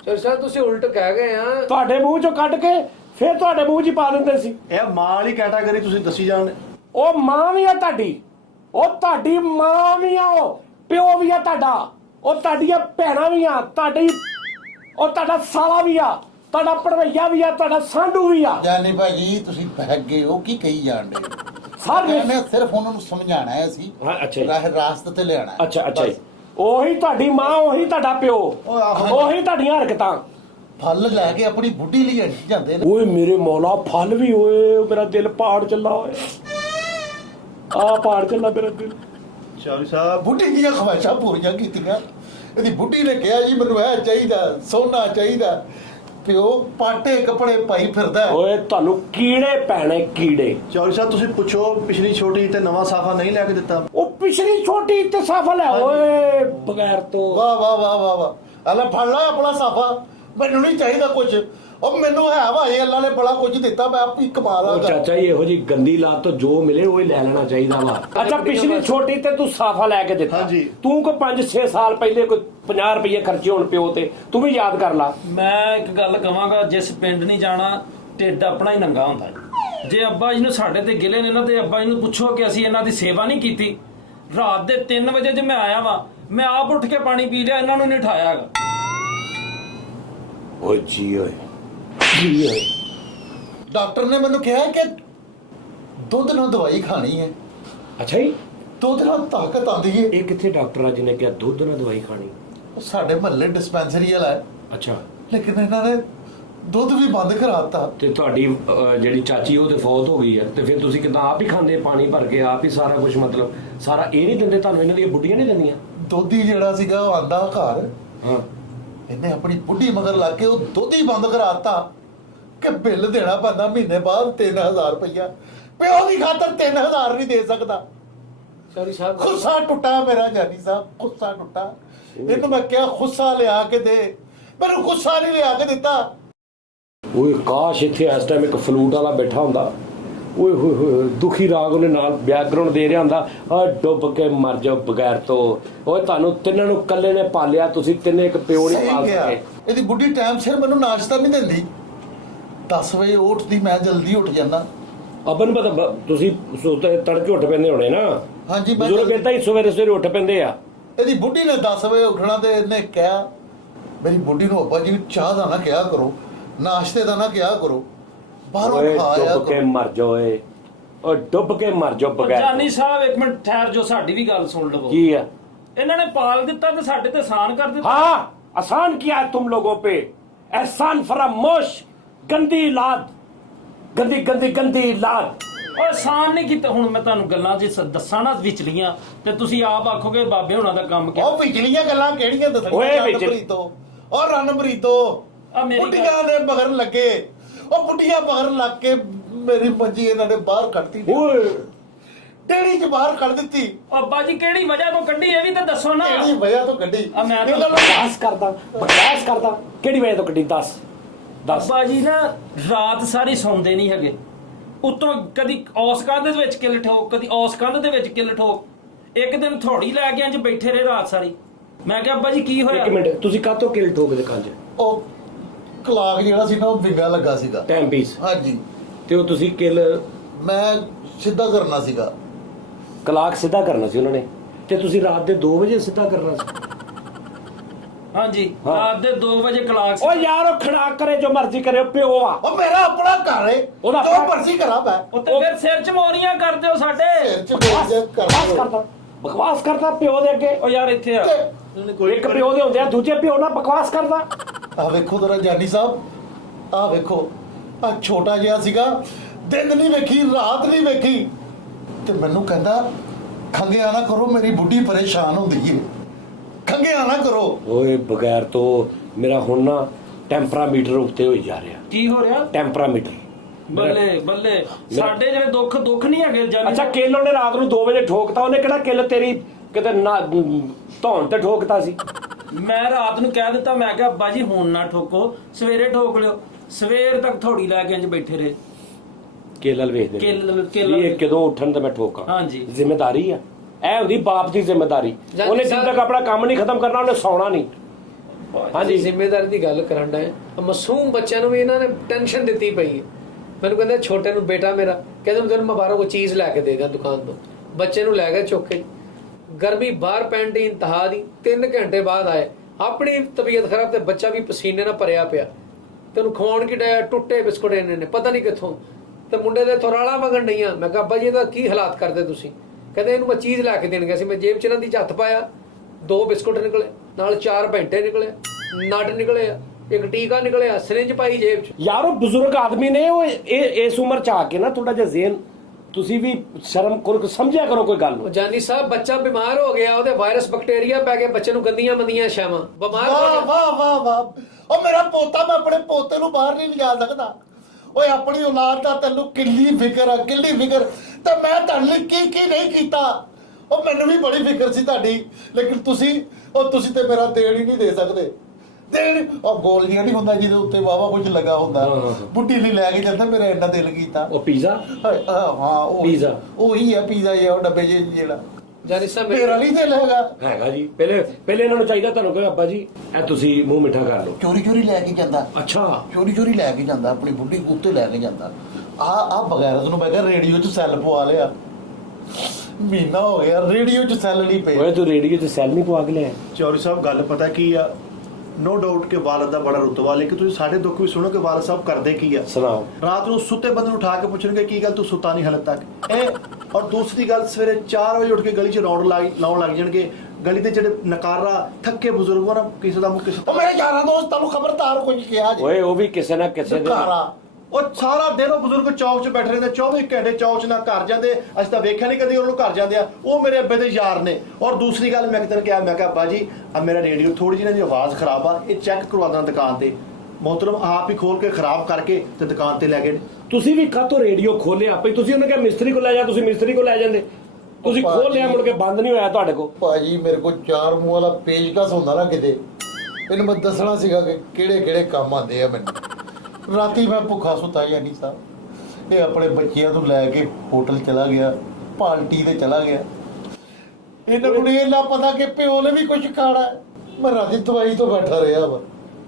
ਚਲੋ ਸਰ ਤੁਸੀਂ ਉਲਟ ਕਹਿ ਗਏ ਆ। ਤੁਹਾਡੇ ਮੂੰਹ ਚੋਂ ਕੱਢ ਕੇ ਫਿਰ ਤੁਹਾਡੇ ਮੂੰਹ 'ਚ ਹੀ ਪਾ ਦਿੰਦੇ ਸੀ। ਇਹ ਮਾਂ ਵਾਲੀ ਕੈਟਾਗਰੀ ਤੁਸੀਂ ਦੱਸੀ ਜਾਣ। ਉਹ ਮਾਂ ਵੀ ਆ ਤੁਹਾਡੀ, ਉਹ ਤੁਹਾਡੀ ਮਾਂ ਵੀ ਆ, ਉਹ ਪਿਓ ਵੀ ਆ ਤੁਹਾਡਾ, ਉਹ ਤੁਹਾਡੀਆਂ ਭੈਣਾਂ ਵੀ ਆ, ਉਹ ਤੁਹਾਡਾ ਸਾਲਾ ਵੀ ਆ, ਤੁਹਾਡਾ ਭੜਵਈਆ ਵੀ ਆ, ਤੁਹਾਡਾ ਸਾਂਢੂ ਵੀ ਆ। ਜਾਨੀ ਭਾਜੀ ਤੁਸੀਂ ਬਹਿ ਗਏ ਹੋ, ਕੀ ਕਹੀ ਜਾਂਦੇ ਸਾਰੇ ਮੈਂ ਸਿਰਫ ਉਹਨਾਂ ਨੂੰ ਸਮਝਾਣਾ ਹੈ ਅਸੀਂ। ਹਾਂ, ਅੱਛਾ ਜੀ। ਰਾਸਤੇ ਤੇ ਲਿਆਣਾ ਹੈ। ਅੱਛਾ ਜੀ। ਬਸ। ਉਹੀ ਤੁਹਾਡੀ ਮਾਂ, ਉਹੀ ਤੁਹਾਡਾ ਪਿਓ, ਉਹੀ ਤੁਹਾਡੀਆਂ ਹਰਕਤਾਂ। ਫਲ ਲੈ ਕੇ ਆਪਣੀ ਬੁੱਢੀ ਲਈ ਜਾਂਦੇ ਨੇ। ਓਏ ਮੇਰੇ ਮੌਲਾ, ਫਲ ਵੀ ਓਏ, ਮੇਰਾ ਦਿਲ ਪਾੜ ਚੱਲਾ ਓਏ, ਆ ਪਾੜ ਚੱਲਾ ਮੇਰਾ ਦਿਲ। ਚੌਧਰੀ ਸਾਹਿਬ ਬੁੱਢੀ ਦੀਆਂ ਖਵਾਇਸ਼ਾਂ ਪੂਰੀਆਂ ਕੀਤੀਆਂ। ਇਹਦੀ ਬੁੱਢੀ ਨੇ ਕਿਹਾ ਜੀ ਮੈਨੂੰ ਇਹ ਚਾਹੀਦਾ, ਸੋਨਾ ਚਾਹੀਦਾ। ਪਿਓ ਪਾਟੇ ਕੱਪੜੇ ਪਾਈ ਫਿਰਦਾ। ਓਏ ਤੁਹਾਨੂੰ ਕੀੜੇ ਪੈਣੇ, ਕੀੜੇ। ਚੌਧਰੀ ਸਾਹਿਬ ਤੁਸੀਂ ਪੁੱਛੋ ਪਿਛਲੀ ਛੋਟੀ ਤੇ ਨਵਾਂ ਸਾਫਾ ਨਹੀਂ ਲੈ ਕੇ ਦਿੱਤਾ। ਉਹ ਪਿਛਲੀ ਛੋਟੀ ਤੇ ਸਾਫਾ ਲੈ ਓਏ ਬਗੈਰ ਤੋਂ। ਵਾਹ ਵਾਹ ਵਾਹ ਵਾਹ ਵਾਹ। ਅੱਲਾ ਫੜ ਲਾ ਆਪਣਾ ਸਾਫਾ, ਮੈਨੂੰ ਨਹੀਂ ਚਾਹੀਦਾ ਕੁਝ। ਉਹ ਮੈਨੂੰ ਹੈ ਭਾਈ, ਅੱਲਾ ਨੇ ਬੜਾ ਕੁਝ ਦਿੱਤਾ, ਮੈਂ ਆਪੀ ਕਮਾ ਉਹ ਲਾਂਗਾ। ਚਾਚਾ ਜੀ ਇਹੋ ਜੀ ਗੰਦੀ ਲਾਤ ਤੋਂ ਜੋ ਮਿਲੇ ਉਹ ਹੀ ਲੈ ਲੈਣਾ ਚਾਹੀਦਾ ਵਾ। ਅੱਛਾ ਪਿਛਲੀ ਛੋਟੀ ਤੇ ਤੂੰ ਸਾਫਾ ਲੈ ਕੇ ਦਿੱਤਾ। ਹਾਂਜੀ। ਤੂੰ ਕੋ 5-6 ਸਾਲ ਪਹਿਲੇ ਕੋਈ 50 ਰੁਪਏ ਖਰਚੇ ਹੋਣ ਪਿਓ ਤੇ, ਤੂੰ ਵੀ ਯਾਦ ਕਰ ਲਾ। ਮੈਂ ਇੱਕ ਗੱਲ ਕਵਾਂਗਾ, ਜਿਸ ਪਿੰਡ ਨਹੀਂ ਜਾਣਾ ਢਿੱਡ ਆਪਣਾ ਹੀ ਨੰਗਾ ਹੁੰਦਾ ਹੈ। ਜੇ ਅੱਬਾ ਜੀ ਨੂੰ ਸਾਡੇ ਤੇ ਗਿਲੇ ਨੇ ਨਾ, ਤੇ ਅੱਬਾ ਜੀ ਨੂੰ ਪੁੱਛੋ ਕਿ ਅਸੀਂ ਇਹਨਾਂ ਦੀ ਸੇਵਾ ਨਹੀਂ ਕੀਤੀ। ਰਾਤ ਦੇ 3 ਵਜੇ ਜੇ ਮੈਂ ਆਇਆ ਵਾਂ, ਮੈਂ ਆਪ ਉੱਠ ਕੇ ਪਾਣੀ ਪੀ ਲਿਆ, ਇਹਨਾਂ ਨੂੰ ਨਹੀਂ ਉਠਾਇਆ ਹੈਗਾ। ਓਏ ਜੀ ਓਏ, ਜੀ ਓਏ। ਡਾਕਟਰ ਨੇ ਮੈਨੂੰ ਕਿਹਾ ਕਿ ਦੁੱਧ ਨਾਲ ਦਵਾਈ ਖਾਣੀ ਹੈ। ਅੱਛਾ ਜੀ, ਦੁੱਧ ਨਾਲ ਤਾਕਤ ਆਉਂਦੀ ਹੈ। ਇਹ ਕਿੱਥੇ ਡਾਕਟਰ ਆ ਜਿਹਨੇ ਕਿਹਾ ਦੁੱਧ ਨਾਲ ਦਵਾਈ ਖਾਣੀ? ਉਹ ਸਾਡੇ ਮਹੱਲੇ ਡਿਸਪੈਂਸਰੀ ਵਾਲਾ ਹੈ, ਅੱਛਾ। ਲੇਕਿਨ ਇਹਨਾਂ ਨੇ ਦੁੱਧ ਵੀ ਬੰਦ ਕਰਾਤਾ। ਤੇ ਤੁਹਾਡੀ ਜਿਹੜੀ ਚਾਚੀ ਉਹ ਤੇ ਫੌਤ ਹੋ ਗਈ ਹੈ, ਤੇ ਫਿਰ ਤੁਸੀਂ ਕਿਦਾਂ ਆਪ ਹੀ ਖਾਂਦੇ ਪਾਣੀ ਭਰ ਕੇ, ਆਪ ਹੀ ਸਾਰਾ ਕੁਝ, ਮਤਲਬ ਸਾਰਾ ਇਹ ਨਹੀਂ ਦਿੰਦੇ ਤੁਹਾਨੂੰ? ਇਹਨਾਂ ਦੀਆਂ ਬੁੱਢੀਆਂ ਨਹੀਂ ਦਿੰਦੀਆਂ? ਦੋਧੀ ਜਿਹੜਾ ਸੀਗਾ ਉਹ ਆਂਦਾ ਘਰ, ਹਾਂ ਇਹਨੇ ਆਪਣੀ ਬੁੱਢੀ ਮਗਰ ਲੱਗ ਕੇ ਉਹ ਦੋਧੀ ਬੰਦ ਕਰਾਤਾ ਕਿ ਬਿੱਲ ਦੇਣਾ ਪੈਂਦਾ ਮਹੀਨੇ ਬਾਅਦ 3000 ਰੁਪਇਆ। ਪਿਓ ਦੀ ਖਾਤਰ 3000 ਨਹੀਂ ਦੇ ਸਕਦਾ। ਚੌਧਰੀ ਸਾਹਿਬ ਖੁੱਸਾ ਟੁੱਟਾ ਮੇਰਾ ਜਾਨੀ ਸਾਹਿਬ, ਖੁੱਸਾ ਟੁੱਟਾ। ਇਹਨੂੰ ਮੈਂ ਕਿਹਾ ਖੁੱਸਾ ਲਿਆ ਕੇ ਦੇ, ਮੈਨੂੰ ਖੁੱਸਾ ਨਹੀਂ ਲਿਆ ਕੇ ਦਿੱਤਾ। ਓਏ ਕਾਸ਼ ਇੱਥੇ ਇਸ ਟਾਈਮ ਇੱਕ ਫਲੂਟ ਵਾਲਾ ਬੈਠਾ ਹੁੰਦਾ, ਓਏ ਹੋਏ ਹੋਏ ਦੁਖੀ ਰਾਗ ਉਹਨੇ ਨਾਲ ਬੈਕਗ੍ਰਾਉਂਡ ਦੇ ਰਿਹਾ ਹੁੰਦਾ, ਆ ਡੁੱਬ ਕੇ ਮਰ ਜਾਓ ਬਗੈਰ ਤੋਂ। ਓਏ ਤੁਹਾਨੂੰ ਤਿੰਨਾਂ ਨੂੰ ਇਕੱਲੇ ਨੇ ਪਾਲਿਆ, ਤੁਸੀਂ ਤਿੰਨੇ ਇੱਕ ਪਿਓ ਨਹੀਂ ਸਹੀ ਪਾਲ ਕਿਹਾ। ਸਕੇ। ਇਹਦੀ ਬੁੱਢੀ ਟਾਈਮ ਸਿਰ ਮੈਨੂੰ ਨਾਸ਼ਤਾ ਨਹੀਂ ਦਿੰਦੀ। 10 ਵਜੇ ਉੱਠਦੀ, ਮੈਂ ਜਲਦੀ ਉੱਠ ਜਾਂਦਾ। ਅਬਨ ਪਤਾ ਤੁਸੀਂ ਸੁੱਤੇ ਤੜਕੇ ਉੱਠ ਪੈਂਦੇ ਹੋਣੇ ਨਾ? ਹਾਂਜੀ, ਮੈਂ ਬਜ਼ੁਰਗ ਏਦਾਂ ਹੀ ਸਵੇਰੇ ਸਵੇਰੇ ਉੱਠ ਪੈਂਦੇ ਆ। ਇਹਦੀ ਬੁੱਢੀ ਨੇ 10 ਵਜੇ ਉੱਠਣਾ ਤੇ ਇਹਨੇ ਕਿਹਾ ਮੇਰੀ ਬੁੱਢੀ ਨੂੰ ਅੱਬਾ ਜੀ ਚਾਹ ਦਾ ਨਾ ਕਿਹਾ ਕਰੋ, ਨਾਸ਼ਤੇ ਦਾ ਨਾ ਕਿਹਾ ਕਰੋ, ਬਾਹਰੋਂ ਓਏ ਖਾਇਆ ਡੁੱਬ ਕੇ ਕਰੋ। ਮਰ ਜਾਓ ਓਏ, ਓ ਡੁੱਬ ਕੇ ਮਰ ਜਾਓ ਬਗੈਰ ਜਾਨੀ ਤੋਂ। ਸਾਹਿਬ ਇੱਕ ਮਿੰਟ ਠਹਿਰ ਜੋ, ਸਾਡੀ ਵੀ ਗੱਲ ਸੁਣ ਲਵੋ। ਕੀ ਆ? ਇਹਨਾਂ ਨੇ ਪਾਲ ਦਿੱਤਾ ਤੇ ਸਾਡੇ ਤੇ ਆਸਾਨ ਕਰ ਦਿੱਤਾ। हाँ आसान किया है तुम लोगों पे, एहसान फरामोश, गंदी लाद, गंदी गंदी गंदी लाद। ਉਹ ਆਸਾਨ ਨਹੀਂ ਕੀਤਾ। ਹੁਣ ਮੈਂ ਤੁਹਾਨੂੰ ਗੱਲਾਂ ਜੀ ਦੱਸਾਂ ਨਾ ਵਿਚਲੀਆਂ, ਤੇ ਤੁਸੀਂ ਆਪ ਆਖੋਗੇ ਬਾਬੇ ਹੁਣਾਂ ਦਾ ਕੰਮ ਕਿਆ। ਉਹ ਵਿਚਲੀਆਂ ਗੱਲਾਂ ਕਿਹੜੀਆਂ ਓਏ ਦੱਸਣੀਆਂ? ਵਿਚਲੀ- ਰਣਪ੍ਰੀਤੋ ਔਰ ਰਣਪ੍ਰੀਤੋ ਆ ਮੇਰੀ ਬੁੱਢੀਆਂ ਦੇ ਮਗਰ ਲੱਗੇ, ਉਹ ਬੁੱਢੀਆਂ ਮਗਰ ਲੱਗ ਕੇ ਮੇਰੀ ਮੰਜੀ ਇਹਨਾਂ ਨੇ ਬਾਹਰ ਕੱਢਤੀ, ओए ਡੇੜੀ 'ਚ ਬਾਹਰ ਕੱਢ ਦਿੱਤੀ। ਅੱਬਾ ਜੀ ਕਿਹੜੀ ਵਜ੍ਹਾ ਤੋਂ ਕੱਢੀ ਇਹ ਵੀ ਤਾਂ ਦੱਸੋ ਨਾ। ਕਿਹੜੀ ਵਜ੍ਹਾ ਤੋਂ ਕੱਢੀ? ਆ ਮੈਂ ਤਾਂ- ਇਹਨਾਂ ਨੂੰ बकवास करता, बकवास करता, केड़ी वजह तो कड्डी? दस दस। ਅੱਬਾ ਜੀ ਨਾ ਰਾਤ ਸਾਰੀ ਸੌਂਦੇ ਨਹੀਂ ਹੈਗੇ, ਉੱਤੋਂ ਕਦੀ ਔਸ ਕੰਧ ਦੇ ਵਿੱਚ ਕਿੱਲ ਠੋਕ, ਕਦੀ ਔਸ ਕੰਧ ਦੇ ਵਿੱਚ ਕਿੱਲ ਠੋਕ। ਇੱਕ ਦਿਨ ਥੋੜੀ ਲੈ ਕੇ ਇੰਜ ਬੈਠੇ ਰਹੇ ਰਾਤ ਸਾਰੀ। ਮੈਂ ਕਿਹਾ ਅੱਬਾ ਜੀ ਕੀ ਹੋਇਆ? एक मिनट, तुसी कातों किल ठोक दे कंज? ਉਹ ਕਲਾਕ ਜਿਹੜਾ ਸੀ ਨਾ ਉਹ ਵਿੰਗਾ ਲੱਗਾ ਸੀਗਾ। टाइम पीस ਹਾਂਜੀ, ਤੇ ਉਹ ਤੁਸੀਂ ਕਿਲ ਮੈਂ ਸਿੱਧਾ ਕਰਨਾ ਸੀਗਾ। ਕਲਾਕ ਸਿੱਧਾ ਕਰਨਾ ਸੀ ਉਹਨਾਂ ਨੇ, ਤੇ ਤੁਸੀਂ ਰਾਤ ਦੇ 2 ਵਜੇ ਸਿੱਧਾ ਕਰਨਾ ਸੀ। ਹਾਂਜੀ, ਹਾਂ। ਰਾਤ ਦੇ 2 ਵਜੇ ਕਲਾਕ ਸੀ। ਓ ਯਾਰ ਉਹ ਖੜਾ ਕਰੇ ਜੋ ਮਰਜ਼ੀ ਕਰੇ, ਉਹ ਪਿਓ ਆ। ਉਹ ਮੇਰਾ ਆਪਣਾ ਘਰ ਹੈ, ਉਹਦਾ ਜੋ ਆਪਣਾ- ਮਰਜ਼ੀ ਕਰਾਂ ਮੈਂ। ਉੱਤੇ ਫਿਰ ਸਿਰ ਚ ਮੋਰੀਆਂ ਕਰਦੇ ਹੋ ਸਾਡੇ। ਸਿਰ 'ਚ ਬੋਝ ਬਕਵਾਸ ਕਰਦਾ, ਬਕਵਾਸ ਕਰਦਾ ਪਿਓ ਦੇ ਅੱਗੇ। ਉਹ ਯਾਰ ਇੱਥੇ ਆ। ਇੱਕ ਪਿਓ ਦੇ ਹੁੰਦੇ ਆ, ਦੂਜੇ ਪਿਓ ਨਾਲ ਬਕਵਾਸ ਕਰਦਾ। ਆ ਵੇਖੋ ਜਰਾ ਜਾਨੀ ਸਾਹਿਬ, ਆ ਵੇਖੋ, ਆ ਛੋਟਾ ਜਿਹਾ ਸੀਗਾ, ਦਿਨ ਨਹੀਂ ਵੇਖੀ ਰਾਤ ਨਹੀਂ ਵੇਖੀ, ਤੇ ਮੈਨੂੰ ਕਹਿੰਦਾ ਖੰਗਿਆ ਨਾ ਕਰੋ, ਮੇਰੀ ਬੁੱਢੀ ਪਰੇਸ਼ਾਨ ਹੁੰਦੀ ਏ, ਖੰਗਿਆ ਨਾ ਕਰੋ। ਓਏ ਬਗੈਰ ਤੋਂ ਮੇਰਾ ਹੁਣ ਨਾ ਟੈਂਪਰਾਮੀਟਰ ਉੱਤੇ ਹੋਈ ਜਾ ਰਿਹਾ। ਕੀ ਹੋ ਰਿਹਾ? ਟੈਂਪਰਾਮੀਟਰ ਬੱਲੇ ਬੱਲੇ, ਸਾਡੇ ਜਿਹੜੇ ਦੁੱਖ ਨਹੀਂ ਹੈਗੇ ਜਾਨੀ। ਅੱਛਾ, ਕਿੱਲ ਉਹਨੇ ਰਾਤ ਨੂੰ 2 ਵਜੇ ਠੋਕਤਾ, ਉਹਨੇ ਕਿਹੜਾ ਕਿੱਲ ਤੇਰੀ ਕਿਤੇ ਨਾ ਧੌਣ ਤੇ ਠੋਕਤਾ ਸੀ? ਮੈਂ ਰਾਤ ਨੂੰ ਕਹਿ ਦਿੱਤਾ, ਮੈਂ ਕਿਹਾ ਅੱਬਾ ਜੀ ਹੁਣ ਨਾ ਠੋਕੋ, ਸਵੇਰੇ ਠੋਕ ਲਿਓ। ਸਵੇਰ ਤੱਕ ਥੋੜੀ ਲੈ ਕੇ ਇੰਜ ਬੈਠੇ ਰਹੇ। ਕੇਲਲ ਵੇਖਦੇ ਕੇਲਲ- ਇਹ ਕਦੋਂ ਉੱਠਣ ਤੇ ਮੈਂ ਠੋਕਾਂ। ਹਾਂਜੀ। ਜ਼ਿੰਮੇਵਾਰੀ ਆ, ਇਹ ਹੁੰਦੀ ਬਾਪ ਦੀ ਜ਼ਿੰਮੇਵਾਰੀ। ਜਾਨੀ ਉਹਨੇ ਜਦ ਸਾਹਿਬ- ਤੱਕ ਆਪਣਾ ਕੰਮ ਨਹੀਂ ਖਤਮ ਕਰਨਾ, ਉਹਨੇ ਸੌਣਾ ਨਹੀਂ। ਹਾਂਜੀ, ਜ਼ਿੰਮੇਵਾਰੀ ਦੀ ਗੱਲ ਕਰਨ ਦਾ ਮਾਸੂਮ ਬੱਚਿਆਂ ਨੂੰ ਵੀ ਇਹਨਾਂ ਨੇ ਟੈਨਸ਼ਨ ਦਿੱਤੀ ਪਈ ਹੈ। ਮੈਨੂੰ ਕਹਿੰਦੇ ਛੋਟੇ ਨੂੰ, ਬੇਟਾ ਮੇਰਾ ਕਹਿੰਦੇ ਤੈਨੂੰ ਮੈਂ ਬਾਹਰੋਂ ਕੋਈ ਚੀਜ਼ ਲੈ ਕੇ ਦੇ ਦਾਂ ਦੁਕਾਨ ਤੋਂ। ਬੱਚੇ ਨੂੰ ਲੈ ਗਏ ਚੁੱਕ ਕੇ, ਗਰਮੀ ਬਾਹਰ ਪੈਣ ਦੀ ਇੰਤਹਾ ਦੀ। 3 ਘੰਟੇ ਬਾਅਦ ਆਏ, ਆਪਣੀ ਤਬੀਅਤ ਖਰਾਬ ਤੇ ਬੱਚਾ ਵੀ ਪਸੀਨੇ ਨਾਲ ਭਰਿਆ ਪਿਆ। ਤੈਨੂੰ ਖਵਾਉਣ ਕੀ ਡਿਆ? ਟੁੱਟੇ ਬਿਸਕੁਟ ਇਹਨੇ ਨੇ ਪਤਾ ਨਹੀਂ ਕਿੱਥੋਂ, ਤੇ ਮੁੰਡੇ ਦੇ ਥੋਰਾਲਾ ਮੰਗਣ ਨਹੀਂ ਆ। ਮੈਂ ਕਿਹਾ ਅੱਬਾ ਜੀ ਇਹਦਾ ਕੀ ਹਾਲਾਤ ਕਰਦੇ ਤੁਸੀਂ? ਕਹਿੰਦੇ ਇਹਨੂੰ ਮੈਂ ਚੀਜ਼ ਲੈ ਕੇ ਦੇਣ ਗਿਆ ਸੀ, ਮੈਂ ਜੇਬ ਚ ਇਹਨਾਂ ਦੀ ਹੱਥ ਪਾਇਆ, 2 ਬਿਸਕੁਟ ਨਿਕਲੇ, ਨਾਲ 4 ਘੰਟੇ ਨਿਕਲੇ, ਨਟ ਨਿਕਲੇ ਆ, ਇੱਕ ਟੀਕਾ ਨਿਕਲਿਆ, ਸਿਰਿੰਜ ਪਾਈ ਜੇਬ ਚ। ਯਾਰ ਉਹ ਬਜ਼ੁਰਗ ਆਦਮੀ ਨੇ, ਉਹ ਇਸ ਉਮਰ ਚ ਆ ਕੇ ਨਾ ਥੋੜਾ ਜਿਹਾ ਜ਼ੇਨ, ਤੁਸੀਂ ਵੀ ਸ਼ਰਮ ਕਰੋ, ਸਮਝਿਆ ਕਰੋ ਕੋਈ ਗੱਲ ਉਹ ਨੂੰ। ਜਾਨੀ ਸਾਹਿਬ, ਬੱਚਾ ਬਿਮਾਰ ਹੋ ਗਿਆ, ਉਹਦੇ ਵਾਇਰਸ ਬੈਕਟੀਰੀਆ ਪੈ ਗਏ, ਬੱਚੇ ਨੂੰ ਗੰਦੀਆਂ ਮੰਦੀਆਂ ਸ਼ਾਵਾਂ, ਬਿਮਾਰ ਹੋ ਵਾਹ ਗਿਆ। ਵਾਹ ਵਾਹ ਵਾਹ, ਉਹ ਮੇਰਾ ਪੋਤਾ, ਮੈਂ ਆਪਣੇ ਪੋਤੇ ਨੂੰ ਬਾਹਰ ਨਹੀਂ ਲਿਜਾ ਸਕਦਾ। ਓਏ ਆਪਣੀ ਔਲਾਦ ਦਾ ਤੈਨੂੰ ਕਿੰਨੀ ਫਿਕਰ ਆ, ਕਿੰਨੀ ਫਿਕਰ, ਤੇ ਮੈਂ ਤੁਹਾਡੇ ਲਈ ਕੀ ਕੀ ਨਹੀਂ ਕੀਤਾ। ਉਹ ਮੈਨੂੰ ਵੀ ਬੜੀ ਫਿਕਰ ਸੀ ਤੁਹਾਡੀ, ਲੇਕਿਨ ਤੁਸੀਂ ਤੇ ਮੇਰਾ ਦੇਣ ਹੀ ਨਹੀਂ ਦੇ ਸਕਦੇ। ਦੇਣ ਉਹ ਗੋਲ ਜਿਹਾ ਨਹੀਂ ਹੁੰਦਾ ਜਿਹਦੇ ਉੱਤੇ ਵਾਵਾ ਕੁਝ ਲੱਗਾ ਹੁੰਦਾ, ਹਾਂ। ਬੁੱਢੀ ਲਈ ਲੈ ਕੇ ਜਾਂਦਾ, ਮੇਰਾ ਇੰਨਾ ਦਿਲ ਕੀਤਾ। ਉਹ ਪੀਜ਼ਾ, ਹਾਂ ਉਹ ਪੀਜ਼ਾ। ਉਹੀ ਆ ਪੀਜ਼ਾ, ਉਹ ਡੱਬੇ ਜਿਹੜਾ ਜਾਨੀ ਸਾਹਿਬ ਮੇਰਾ ਨਹੀਂ ਦਿਲ ਹੈਗਾ। ਹੈਗਾ ਜੀ। ਪਹਿਲੇ ਇਹਨਾਂ ਨੂੰ ਚਾਹੀਦਾ ਤੁਹਾਨੂੰ ਕਹੇ ਅੱਬਾ ਜੀ ਇਹ ਤੁਸੀਂ ਮੂੰਹ ਮਿੱਠਾ ਕਰ ਲਓ। ਚੋਰੀ ਚੋਰੀ ਲੈ ਕੇ ਜਾਂਦਾ, ਅੱਛਾ, ਚੋਰੀ ਲੈ ਕੇ ਜਾਂਦਾ, ਆਪਣੀ ਬੁੱਢੀ ਉੱਤੇ ਲੈ ਕੇ ਜਾਂਦਾ। ਆ ਬਗੈਰਤ ਨੂੰ ਮੈਂ ਕਿਹਾ ਰੇਡੀਓ 'ਚ ਸੈੱਲ ਪਵਾ ਲਿਆ, ਮਹੀਨਾ ਹੋ ਗਿਆ ਰੇਡੀਓ 'ਚ ਸੈੱਲ ਨਹੀਂ ਪਏ। ਓਏ ਤੂੰ ਰੇਡੀਓ 'ਚ ਸੈੱਲ ਨਹੀਂ ਪਵਾ ਕੇ ਲਿਆ? ਚੌਰੀ ਸਾਹਿਬ ਗੱਲ ਪਤਾ ਕੀ ਆ, ਨੋ ਡਾਊਟ ਕਿ ਵਾਲਦ ਦਾ ਬੜਾ ਰੁਤਬਾ, ਲੇਕਿਨ ਤੁਸੀਂ ਸਾਡੇ ਦੁੱਖ ਵੀ ਸੁਣੋ ਕਿ ਵਾਲਦ ਸਾਹਿਬ ਕਰਦੇ ਕੀ ਆ। ਸੁਣਾਓ। ਰਾਤ ਨੂੰ ਸੁੱਤੇ ਬੰਦੇ ਨੂੰ ਉਠਾ ਕੇ ਪੁੱਛਣਗੇ ਕੀ ਗੱਲ ਤੂੰ ਸੁੱਤਾ ਨਹੀਂ ਹਲੇ ਤੱਕ ਇਹ। ਔਰ ਦੂਸਰੀ ਗੱਲ, ਸਵੇਰੇ 4 ਵਜੇ ਉੱਠ ਕੇ ਗਲੀ 'ਚ ਰੌਂਡ ਲਾਉਣ ਲੱਗ ਜਾਣਗੇ। ਗਲੀ ਦੇ ਜਿਹੜੇ ਨਕਾਰਾ ਥੱਕੇ ਬਜ਼ੁਰਗ ਹੋ ਨਾ, ਕਿਸੇ ਦਾ ਮੁੱਖ ਕਿਸੇ ਉਹ ਮੇਰੇ ਯਾਰਾਂ ਦੋਸਤਾਂ ਨੂੰ ਖਬਰਦਾਰ ਕੋਈ ਕਿਹਾ ਜੀ। ਓਏ ਉਹ ਵੀ ਕਿਸੇ ਨਾ ਕਿਸੇ ਦੇ ਨਕਾਰਾ, ਉਹ ਸਾਰਾ ਦਿਨ ਉਹ ਬਜ਼ੁਰਗ ਚੌਕ 'ਚ ਬੈਠੇ ਰਹਿੰਦੇ 24 ਘੰਟੇ ਚੌਕ 'ਚ ਨਾ ਘਰ ਜਾਂਦੇ। ਅਸੀਂ ਤਾਂ ਵੇਖਿਆ ਨਹੀਂ ਕਦੀ ਉਹਨੂੰ ਘਰ ਜਾਂਦੇ ਆ। ਉਹ ਮੇਰੇ ਅੱਬੇ ਦੇ ਯਾਰ ਨੇ। ਔਰ ਦੂਸਰੀ ਗੱਲ ਮੈਂ ਕਿਤੇ ਕਿਹਾ, ਮੈਂ ਕਿਹਾ ਅੱਬਾ ਜੀ ਆ ਮੇਰਾ ਰੇਡੀਓ ਥੋੜੀ ਜਿਹੀ ਨਾ ਆਵਾਜ਼ ਖਰਾਬ ਆ, ਇਹ ਚੈੱਕ ਕਰਵਾ ਦੇਣਾ ਦੁਕਾਨ ਤੇ। ਮੋਹਤਰਮ ਆਪ ਹੀ ਖੋਲ ਕੇ ਖਰਾਬ ਕਰਕੇ ਤੇ ਦੁਕਾਨ ਤੇ ਲੈ ਗਏ। ਤੁਸੀਂ ਵੀ ਕਾਹਤੋਂ ਰੇਡੀਓ ਖੋਲਿਆ? ਭਈ ਤੁਸੀਂ ਉਹਨੇ ਕਿਹਾ ਮਿਸਤਰੀ ਕੋਲ ਲੈ ਜਾ, ਤੁਸੀਂ ਮਿਸਤਰੀ ਕੋਲ ਲੈ ਜਾਂਦੇ। ਤੁਸੀਂ ਖੋਲ ਲਿਆ, ਮੁੜ ਕੇ ਬੰਦ ਨਹੀਂ ਹੋਇਆ ਤੁਹਾਡੇ ਕੋਲ। ਭਾਜੀ ਮੇਰੇ ਕੋਲ 4 ਮੂੰਹ ਵਾਲਾ ਪੇਚਕਸ ਹੁੰਦਾ ਨਾ ਕਿਤੇ, ਇਹਨੂੰ ਮੈਂ ਦੱਸਣਾ ਸੀਗਾ ਕਿ ਕਿਹੜੇ ਕਿਹੜੇ ਕੰਮ ਆਉਂਦੇ ਆ ਮੈਨੂੰ। ਰਾਤੀ ਮੈਂ ਭੁੱਖਾ ਸੁੱਤਾ ਜਾਂ ਨਹੀਂ ਸਾਹਿਬ, ਇਹ ਆਪਣੇ ਬੱਚਿਆਂ ਨੂੰ ਲੈ ਕੇ ਹੋਟਲ ਚਲਾ ਗਿਆ, ਪਾਰਟੀ ਤੇ ਚਲਾ ਗਿਆ। ਇਹਨਾਂ ਨੂੰ ਇਹ ਨਾ ਪਤਾ ਕਿ ਪਿਓ ਨੇ ਵੀ ਕੁਝ ਖਾਣਾ ਹੈ। ਮੈਂ ਰਾਤੀ ਦਵਾਈ ਤੋਂ ਬੈਠਾ ਰਿਹਾ ਵਾ।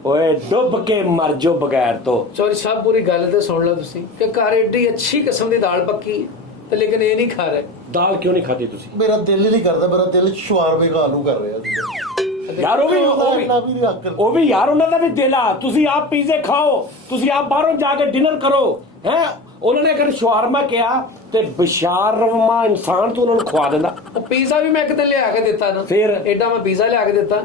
ਓਏ ਡੁੱਬ ਕੇ ਮਰ ਜੋ ਬਗੈਰ ਤੋਂ। ਚੌਧਰੀ ਸਾਹਿਬ ਪੂਰੀ ਗੱਲ ਤੇ ਸੁਣ ਲਓ ਤੁਸੀਂ ਕਿ ਘਰ ਏਡੀ ਅੱਛੀ ਕਿਸਮ ਦੀ ਦਾਲ ਪੱਕੀ ਹੈ ਤੇ ਲੇਕਿਨ ਇਹ ਨਹੀਂ ਖਾ ਰਹੇ। ਦਾਲ ਕਿਉਂ ਨਹੀਂ ਖਾਦੀ ਤੁਸੀਂ? ਮੇਰਾ ਦਿਲ ਹੀ ਨਹੀਂ ਕਰਦਾ, ਮੇਰਾ ਦਿਲ ਸ਼ਵਾਰਮੇ ਆਲੂ ਕਰ ਰਿਹਾ ਸੀ। ਯਾਰ ਉਹ ਵੀ ਯਾਰ ਉਹਨਾਂ ਦਾ ਵੀ ਦਿਲ ਆ। ਤੁਸੀਂ ਆਪ ਪੀਜ਼ੇ ਖਾਓ, ਤੁਸੀਂ ਆਪ ਬਾਹਰੋਂ ਜਾ ਕੇ ਡਿਨਰ ਕਰੋ ਹੈ। ਉਹਨਾਂ ਨੇ ਅਗਰ ਸ਼ਵਾਰਮਾ ਕਿਹਾ ਤੇ ਬਸ਼ਾਰਮਾ ਇਨਸਾਨ ਤੋਂ ਉਹਨਾਂ ਨੂੰ ਖਵਾ ਦਿੰਦਾ। ਉਹ ਪੀਜ਼ਾ ਵੀ ਮੈਂ ਇੱਕ ਦਿਨ ਲਿਆ ਕੇ ਦਿੱਤਾ ਨਾ, ਫਿਰ ਐਡਾ ਮੈਂ ਪੀਜ਼ਾ ਲਿਆ ਕੇ ਦਿੱਤਾ,